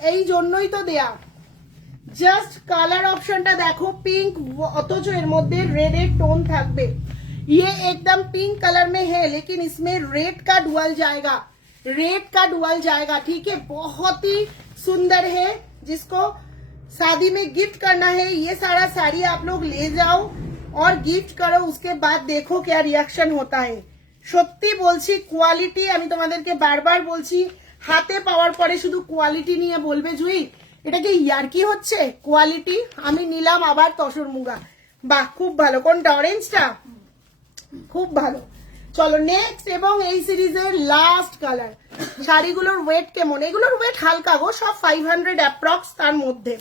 এই জন্যই তো দেয়া। জাস্ট কালার অপশনটা দেখো, পিঙ্ক, অথচ এর মধ্যে রেডের টোন থাকবে। ये एकदम पिंक कलर में है, लेकिन इसमें रेड का डुअल जाएगा, रेड का डुअल जाएगा। ठीक है, बहुत ही सुंदर है। जिसको शादी में गिफ्ट करना है, ये सारा साड़ी आप लोग ले जाओ और गिफ्ट करो। उसके बाद देखो क्या रिएक्शन होता है। সত্যি বলছি, কোয়ালিটি আমি তোমাদেরকে বারবার বলছি, হাতে পাওয়ার পরে শুধু কোয়ালিটি নিয়ে বলবে জুই এটা কি ইয়ার্কি হচ্ছে। কোয়ালিটি আমি নিলাম আবার তসর মুগা। বাহ, খুব ভালো। কোনটা, অরেঞ্জটা? খুব ভালো। চলো নেক্সট, এবং এই সিরিজের লাস্ট কালার। শাড়িগুলোর ওয়েট কেমন? এগুলোর ওয়েট হালকা গো, সব 500 অ্যাপ্রক্স, তার মধ্যে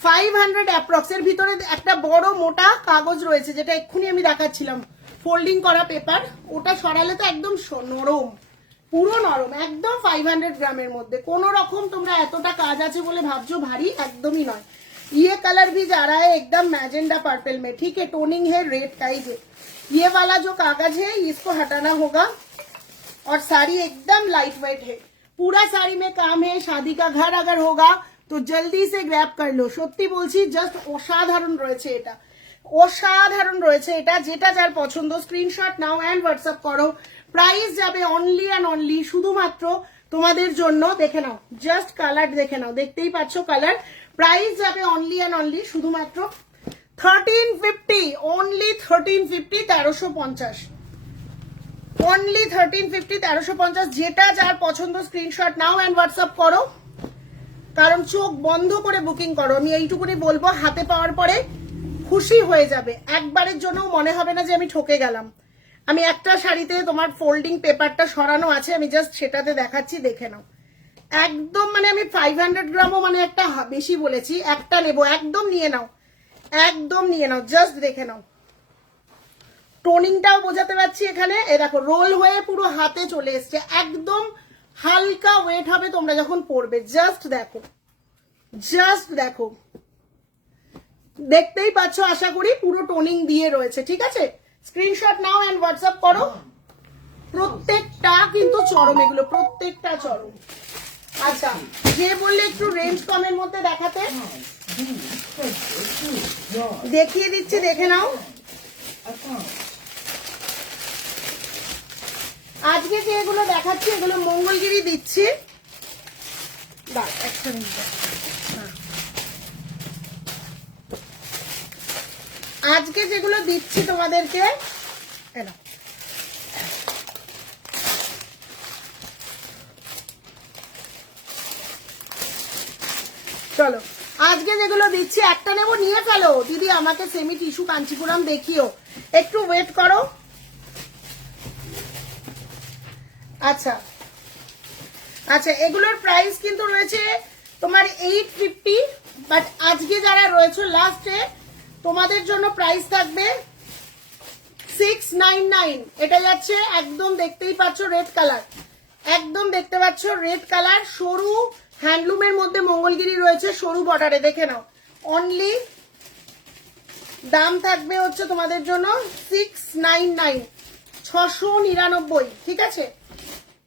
500 অ্যাপ্রক্স। এর ভিতরে একটা বড় মোটা কাগজ রয়েছে, যেটা এক্ষুনি আমি দেখাচ্ছিলাম, ফোল্ডিং করা পেপার। ওটা সরালে তো একদম নরম, পুরো নরম, একদম 500 গ্রামের মধ্যে। কোন রকম তোমরা এতটা কাজ আছে বলে ভাবছো ভারী, একদমই নয়। ये कलर भी जा रहा है एकदम मैजेंडा पर्पल में। ठीक है, टोनिंग है रेड का ही। ये वाला जो कागज है इसको हटाना होगा। और साड़ी एकदम लाइट वेट है, पूरा साड़ी में काम है। शादी का घर अगर होगा तो जल्दी से ग्रैब कर लो। সত্যি বলছি, জাস্ট অসাধারণ রয়েছে এটা, অসাধারণ রয়েছে এটা। যেটা যার পছন্দ স্ক্রিনশট নাও এন্ড হোয়াটসঅ্যাপ করো। প্রাইস যাবে অনলি এন্ড অনলি শুধুমাত্র তোমাদের জন্য। দেখে নাও, জাস্ট কালার দেখে নাও, দেখতেই পাচ্ছ কালার। প্রাইস যাবে অনলি এন্ড অনলি শুধুমাত্র 1350, অনলি 1350, 1350, অনলি 1350, 1350। যেটা যার পছন্দ স্ক্রিনশট নাও এন্ড হোয়াটসঅ্যাপ করো, কারণ চোখ বন্ধ করে বুকিং করো। আমি এইটুকুনি বলবো, হাতে পাওয়ার পরে খুশি হয়ে যাবে। একবারের জন্য মনে হবে না যে আমি ঠকে গেলাম। আমি একটা শাড়িতে তোমার ফোল্ডিং পেপারটা সরানো আছে, আমি জাস্ট সেটাতে দেখাচ্ছি, দেখে নাও। একদম মানে আমি 500 গ্রামও মানে একটা বেশি বলেছি, একটা নেবো, একদম নিয়ে নাও, একদম নিয়ে নাও, জাস্ট দেখে নাও। টোনিংটাও বোঝাতে পারছি এখানে। এ দেখো, রোল হয়ে পুরো হাতে চলে এসছে, একদম হালকা ওয়েট হবে তোমরা যখন পরবে। জাস্ট দেখো, জাস্ট দেখো, দেখতেই পাচ্ছ আশা করি পুরো টোনিং দিয়ে রয়েছে, ঠিক আছে? স্ক্রিনশট নাও এন্ড হোয়াটসঅ্যাপ করো। প্রত্যেকটা কিন্তু চরম, এগুলো প্রত্যেকটা চরম। আচ্ছা, যে বললে একটু রেঞ্জ কমের মধ্যে দেখাতে, দেখিয়ে দিচ্ছি, দেখে নাও। আজকে যে এগুলো দেখাচ্ছি এগুলো মঙ্গলগিরি দিচ্ছি। আজকে যেগুলো দিচ্ছি তোমাদেরকে, চলো আজকে যেগুলো দিচ্ছি একটা নেবো, নিয়ে ফেলো দিদি। আমাকে সেমি টিস্যু কাঞ্চিপুরম দেখিও, একটু ওয়েট করো। আচ্ছা আচ্ছা, এগুলোর প্রাইস কিন্তু রয়েছে তোমার 850, বাট আজকে যারা রয়েছে লাস্টে তোমাদের জন্য প্রাইস থাকবে 699। এটা যাচ্ছে একদম, দেখতেই পাচ্ছ রেড কালার, একদম দেখতে পাচ্ছ রেড কালার, সরু হ্যান্ডলুমের মধ্যে মঙ্গলগিরি রয়েছে, সরু বর্ডারে, দেখে নাও। অনলি দাম থাকবে হচ্ছে তোমাদের জন্য 699, 699, ঠিক আছে?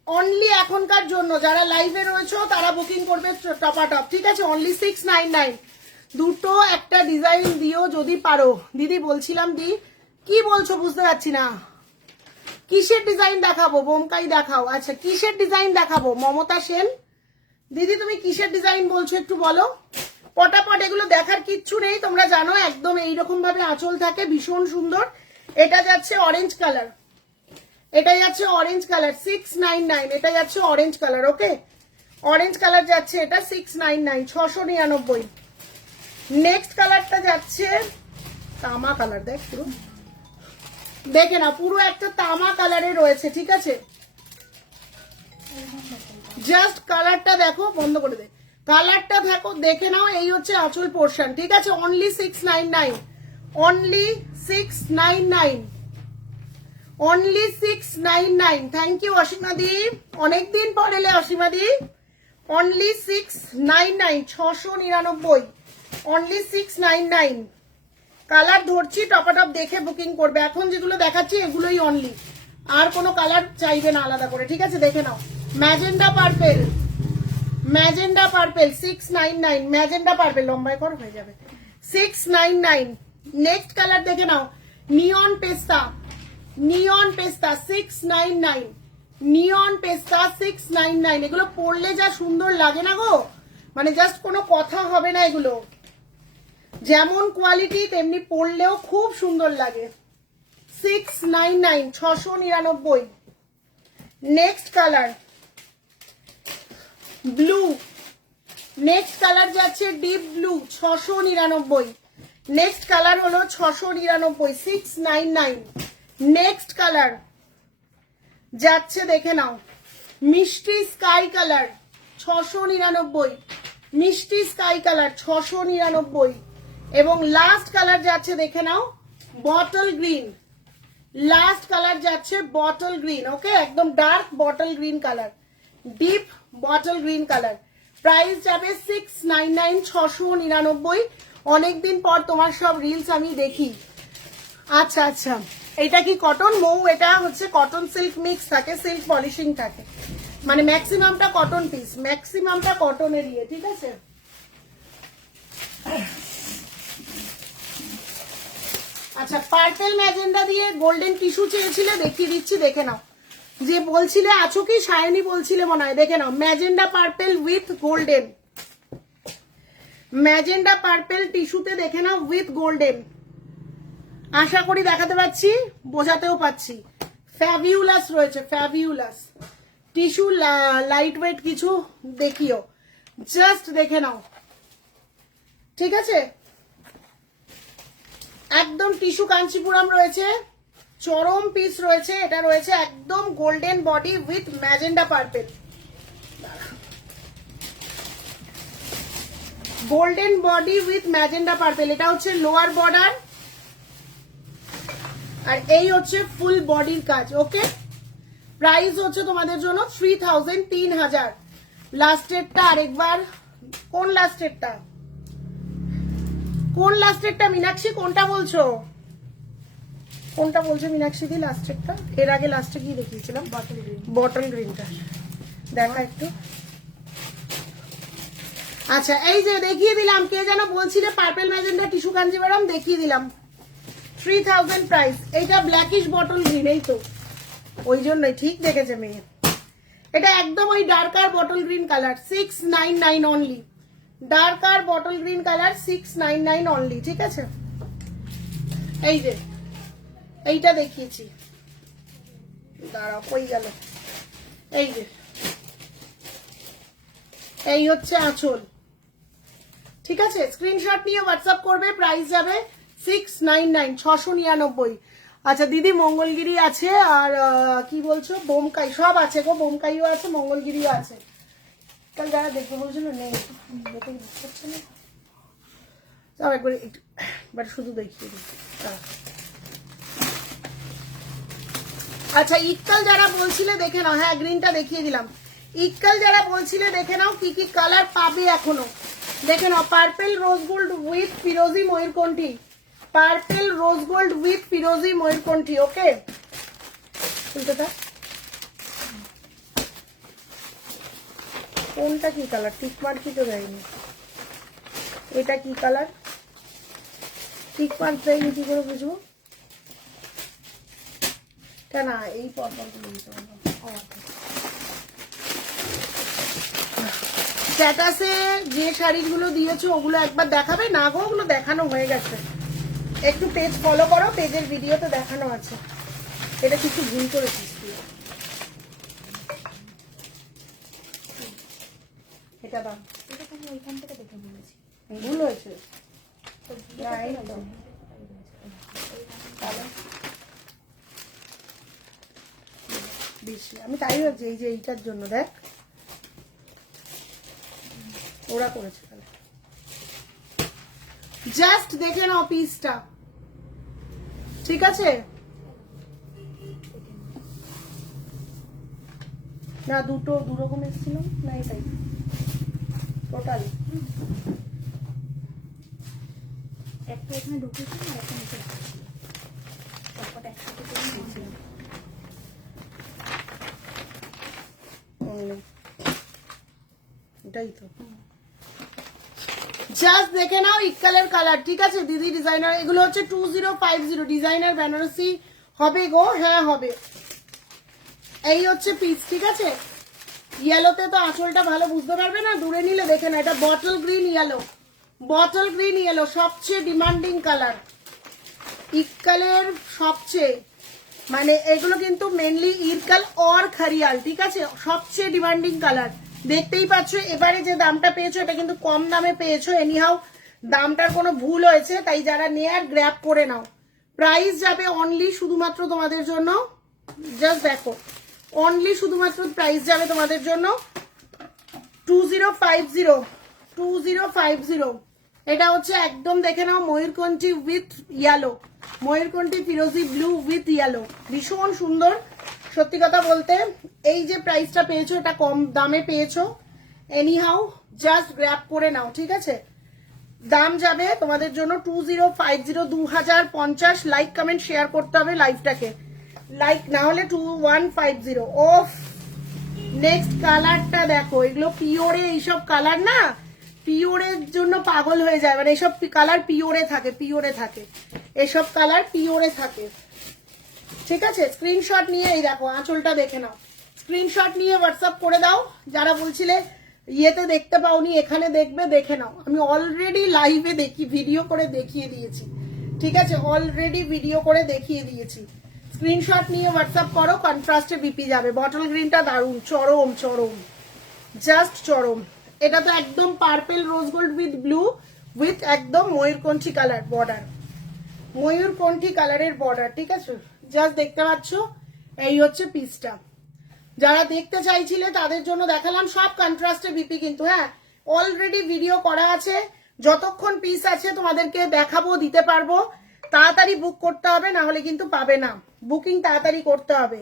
অনলি এখনকার জন্য যারা লাইভে রয়েছে তারা বুকিং করবে টপাটপ, ঠিক আছে? অনলি 699। দুটো একটা ডিজাইন দিও যদি পারো। দিদি বলছিলাম দি, কি বলছো বুঝতে পারছি না। কিসের ডিজাইন দেখাবো? বোমকাই দেখাও। আচ্ছা, কিসের ডিজাইন দেখাবো? মমতা সেন দিদি, তুমি কিসের ডিজাইন বলছো একটু বলো পটাপট। এগুলো দেখার কিচ্ছু নেই, তোমরা জানো একদম এইরকম ভাবে আঁচল থাকে, ভীষণ সুন্দর। এটা যাচ্ছে অরেঞ্জ কালার, এটা যাচ্ছে অরেঞ্জ কালার 699, এটা যাচ্ছে অরেঞ্জ কালার, ওকে? অরেঞ্জ কালার যাচ্ছে এটা 699, 699। নেক্সট কালারটা যাচ্ছে তামা কালার, দেখ পুরো, দেখে না পুরো একটা তামা কালারে রয়েছে, ঠিক আছে? জাস্ট কালারটা দেখো, বন্ধ করে দে, কালারটা দেখো, দেখে নাও। এই হচ্ছে আঁচল পোর্শন, ঠিক আছে? Only 699, only 699, only 699। Thank you Asima দি, অনেকদিন পর এলে অসীমা দি। Only 699, 699, only 699। কালার ধরছি, টপাটপ দেখে বুকিং করবে। এখন যেগুলো দেখাচ্ছি এগুলোই অনলি, আর কোনো কালার চাইবে না আলাদা করে, ঠিক আছে? দেখে নাও। Magenta purple, magenta purple 699, magenta purple, লম্বায় কর হয়ে যাবে, 699। নেক্সট কালার দেখে নাও, নিয়ন পেস্তা, নিয়ন পেস্তা 699, নিয়ন পেস্তা 699। এগুলো পরলে যা সুন্দর লাগে না গো, মানে জাস্ট কোনো কথা হবে না। এগুলো যেমন কোয়ালিটি তেমনি পরলেও খুব সুন্দর লাগে। 699, 699। Next colour blue, next colour যাচ্ছে ডিপ ব্লু 699। নেক্সট কালার হলো 699, 699। নেক্সট কালার যাচ্ছে দেখে নাও মিষ্টি স্কাই কালার 699, মিষ্টি স্কাই কালার 699। এবং লাস্ট কালার যাচ্ছে দেখে নাও বটল গ্রিন, লাস্ট কালার যাচ্ছে বটল গ্রিন, ওকে? একদম dark bottle green colour, deep bottle green colour. Price যাবে 699, 699। অনেকদিন পর তোমার সব রিলস আমি দেখি। আচ্ছা আচ্ছা, এটা কি কটন মৌ? এটা হচ্ছে কটন সিল্ক মিক্স থাকে, সিল্ক পলিশিং থাকে, মানে ম্যাক্সিমামটা কটন পিস, ম্যাক্সিমামটা কটনের ইয়ে, ঠিক আছে? আচ্ছা, পার্পেল ম্যাজেন্ডা দিয়ে গোল্ডেন টিস্যু চেয়েছিলে, দেখিয়ে দিচ্ছি, দেখে নাও। যে বলছিলে আছো কি, সায়নী বলছিলে মনে হয়, দেখে নাও। Magenta purple with golden, magenta purple টিস্যুতে দেখে নাও উইথ গোল্ডেন। আশা করি দেখাতে পাচ্ছি, বোঝাতেও পাচ্ছি। ফ্যাবিউলাস রয়েছে, ফ্যাবিউলাস টিস্যু, লাইট ওয়েট কিছু দেখিও, জাস্ট দেখে নাও, ঠিক আছে? একদম টিস্যু কাঞ্চিপুরম রয়েছে, চরম পিস রয়েছে। এটা রয়েছে একদম golden body with magenta purple, golden body with magenta purple. এটা হচ্ছে লোয়ার বর্ডার আর এই হচ্ছে ফুল বডির কাজ, ওকে? প্রাইস হচ্ছে তোমাদের জন্য 3000, 3000। লাস্টেরটা আরেকবার, কোন লাস্টেরটা? কোন লাস্টেরটা মীনাক্ষী, কোনটা বলছো? কোনটা বলছো মীনাক্ষী দি লাস্টেরটা? এর আগে লাস্টে কি দেখিয়েছিলাম? বটল গ্রিনটা দেখা একটু। আচ্ছা এই যে দেখিয়ে দিলাম, কে যেন বলছিলে পার্পল ম্যাজেন্টা টিস্যু কাঞ্জিভারাম, দেখিয়ে দিলাম 3000 প্রাইস। এইটা ব্ল্যাকিশ বটল গ্রিন, এই তো ওই জন্যই ঠিক দেখেছে মেয়ে। এটা একদম ওই darker bottle green colour, 699 only. Darker bottle green colour 699 only, ঠিক আছে। এই যে এইটা দেখিয়েছি, দাঁড়াও কই গেল, এই যে এই হচ্ছে আঁচল, ঠিক আছে। স্ক্রিনশট নিয়ে হোয়াটসঅ্যাপ করবে, প্রাইস যাবে 699, 699। আচ্ছা দিদি মঙ্গলগিরি আছে, আর কি বলছো বোমকাই, সব আছে গো, বোমকাইও আছে, মঙ্গলগিরিও আছে। কাল যারা দেখতে বলছিল নেই, দেখে দিচ্ছে না, তাও একবার শুধু দেখিয়ে দিই। আচ্ছা ইক্কাল যারা বলছিলে দেখে নাও, হ্যাঁ গ্রিনটা দেখিয়ে দিলাম। ইক্কাল যারা বলছিলে দেখে নাও কি কি কালার পাবে এখনো, দেখে নাও। পার্পল রোজ গোল্ড উইথ ফিরোজি ময়ূরকণ্ঠী, পার্পল রোজ গোল্ড উইথ ফিরোজি ময়ূরকণ্ঠী, ওকে। কোনটা কি কালার, টিক মার্ক কি তো দেয়নি, এটা কি কালার, টিক মার্ক দেয়নি, কি করে বুঝবো? কেন এই স্ট্যাটাসে যে শাড়িগুলো দিয়েছো ওগুলো একবার দেখাবে না গো, ওগুলো দেখানো হয়ে গেছে। একটু পেজ ফলো করো, পেজের ভিডিওতে দেখানো আছে। এটা কিছু ভুল করেছিস তুই, এটা দাও, এটা আমি ওইখান থেকে দেখে বলেছি, ভুল হয়েছে। আমি তাই ভাবছি, এই যে এইটার জন্য দেখ ওরা করেছে। জাস্ট দেখে নাও পিসটা, ঠিক আছে। না দুটো দুরকম এসেছিল না, এটাই টোটাল একটা এখানে ঢুকেছিল আর একটা নিচে রাখছিল, তারপর একসাথে করে নিয়েছিলাম। এটাই তো, জাস্ট দেখে নাও ইক্কালের কালার, ঠিক আছে দিদি। ডিজাইনার এগুলো হচ্ছে 2050, ডিজাইনার বেনারসি হবে গো, হ্যাঁ হবে। এই হচ্ছে পিস, ঠিক আছে। ইয়েলোতে তো আঁচলটা ভালো বুঝতে পারবে না, দূরে নিলে দেখে না। এটা bottle green yellow, bottle green yellow সবচেয়ে ডিমান্ডিং কালার ইক্কালের, সবচেয়ে মানে এগুলো কিন্তু মেনলি ইরকাল অর খারিয়াল, ঠিক আছে, সবচেয়ে ডিমান্ডিং কালার। দেখতেই পাচ্ছ এবারে যে দামটা পেয়েছো এটা কিন্তু কম দামে পেয়েছো, এনিহাও দামটার কোনো ভুল হয়েছে, তাই যারা নেয়ার গ্র্যাব করে নাও। প্রাইস যাবে অনলি শুধুমাত্র তোমাদের জন্য, জাস্ট দেখো অনলি শুধুমাত্র প্রাইস যাবে তোমাদের জন্য 2050। এটা হচ্ছে একদম দেখে নাও ময়ূরকণ্ঠী উইথ ইয়েলো, ময়ূরকণ্ঠী ফিরোজি ব্লু উইথ ইয়েলো, ভীষণ সুন্দর। সত্যি কথা বলতে এই যে প্রাইসটা পেয়েছো এটা কম দামে পেয়েছো, এনিহাউ জাস্ট গ্র্যাব করে নাও, ঠিক আছে। দাম যাবে তোমাদের জন্য 2050, 2050। লাইক কমেন্ট শেয়ার করতে হবে লাইভটাকে, লাইক না হলে 2150। ওফ নেক্সট কালারটা দেখো, এগুলো পিওরে, এইসব কালার না পিওরের জন্য পাগল হয়ে যায়, মানে এইসব কালার পিওরে থাকে, পিওরে থাকে, এসব কালার পিওরে থাকে, ঠিক আছে। স্ক্রিনশট নিয়ে এই দেখো আঁচলটা দেখে নাও, স্ক্রিনশট নিয়ে হোয়াটসঅ্যাপ করে দাও। যারা বলছিলে ইয়েতে দেখতে পাওনি এখানে দেখবে, দেখে নাও। আমি অলরেডি লাইভে দেখি ভিডিও করে দেখিয়ে দিয়েছি, ঠিক আছে, অলরেডি ভিডিও করে দেখিয়ে দিয়েছি। স্ক্রিনশট নিয়ে হোয়াটসঅ্যাপ করো, কন্ট্রাস্টে বিপি যাবে। বটল গ্রিনটা দারুণ, চরম চরম, জাস্ট চরম। এটা তো একদম purple rose gold with blue with একদম ময়ূরকণ্ঠী কালার বর্ডার, ময়ূরকণ্ঠী কালারের বর্ডার, ঠিক আছে। জাস্ট দেখতে পাচ্ছ এই হচ্ছে পিসটা। যারা দেখতে চাইছিলে তাদের জন্য দেখালাম, সব কন্ট্রাস্টে বিপি কিন্তু, হ্যাঁ অলরেডি ভিডিও করা আছে, যতক্ষণ পিস আছে তোমাদেরকে দেখাবো, দিতে পারবো। তাড়াতাড়ি বুক করতে হবে, না হলে কিন্তু পাবে না, বুকিং তাড়াতাড়ি করতে হবে।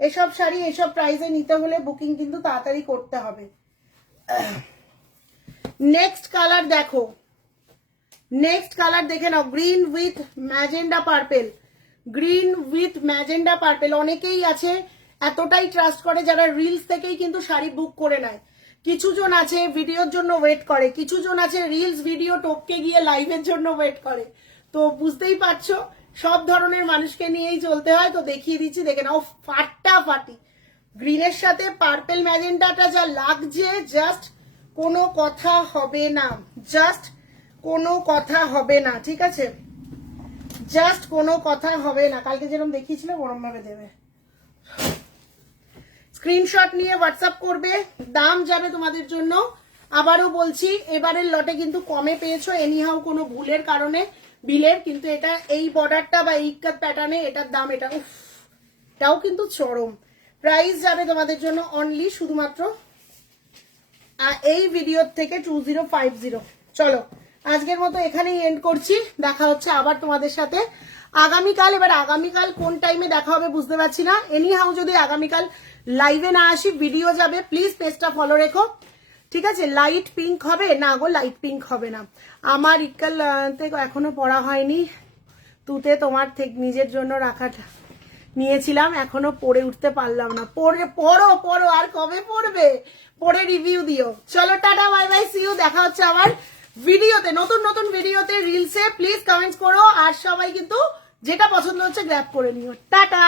এসব শাড়ি এসব প্রাইসে নিতে হলে বুকিং কিন্তু তাড়াতাড়ি করতে হবে। নেক্সট কালার দেখো, নেক্সট কালার দেখে নাও, green with magenta purple. Green with magenta purple অনেকেই আছে এতটাই ট্রাস্ট করে যারা রিলস থেকেই কিন্তু শাড়ি বুক করে নেয়। কিছু জন আছে ভিডিওর জন্য ওয়েট করে, কিছু জন আছে রিলস ভিডিও টপকে গিয়ে লাইভের জন্য ওয়েট করে। তো বুঝতেই পারছো সব ধরনের মানুষকে নিয়েই চলতে হয়। তো দেখিয়ে দিচ্ছি, দেখে নাও ফাটাফাটি গ্রিনের সাথে পার্পেল ম্যাজেন্টাটা যা লাগছে, জাস্ট কোনো কথা হবে না, জাস্ট কোনো কথা হবে না, ঠিক আছে? জাস্ট কোনো কথা হবে না। কালকে যেরকম দেখিয়েছিলে ওরম ভাবে দেবে। স্ক্রিনশট নিয়ে হোয়াটসঅ্যাপ করবে, দাম যাবে তোমাদের জন্য। আবারও বলছি এবারের লটে কিন্তু কমে পেয়েছো, এনিহাও কোনো ভুলের কারণে বিলের, কিন্তু এটা এই বর্ডারটা বা এই কাট প্যাটার্নে এটার দাম এটা এটাও কিন্তু চরম। প্রাইস যাবে তোমাদের জন্য অনলি শুধুমাত্র এই ভিডিওর থেকে 2050। চলো আজকের মতো এখানেই এন্ড করছি, দেখা হচ্ছে আবার তোমাদের সাথে আগামীকাল। এবার আগামীকাল কোন টাইমে দেখা হবে বুঝতে পারছি না। এনিহাউ যদি আগামীকাল লাইভে না আসি ভিডিও যাবে, প্লিজ পেজটা ফলো রেখো, ঠিক আছে? লাইট পিঙ্ক হবে না গো, লাইট পিঙ্ক হবে না। আমার ইকাল এখনো পড়া হয়নি, তুতে তোমার থেকে নিজের জন্য রাখাটা নিয়েছিলাম, এখনো পড়ে উঠতে পারলাম না। পড়ো আর কবে পড়বে? পড়ে রিভিউ দিও। চলো টাটা, বাই বাই, সি ইউ। দেখা হচ্ছে আবার ভিডিওতে, নতুন নতুন ভিডিওতে, রিলসে। প্লিজ কমেন্টস করো আর সবাই কিন্তু যেটা পছন্দ হচ্ছে গ্র্যাব করে নিও। টাটা।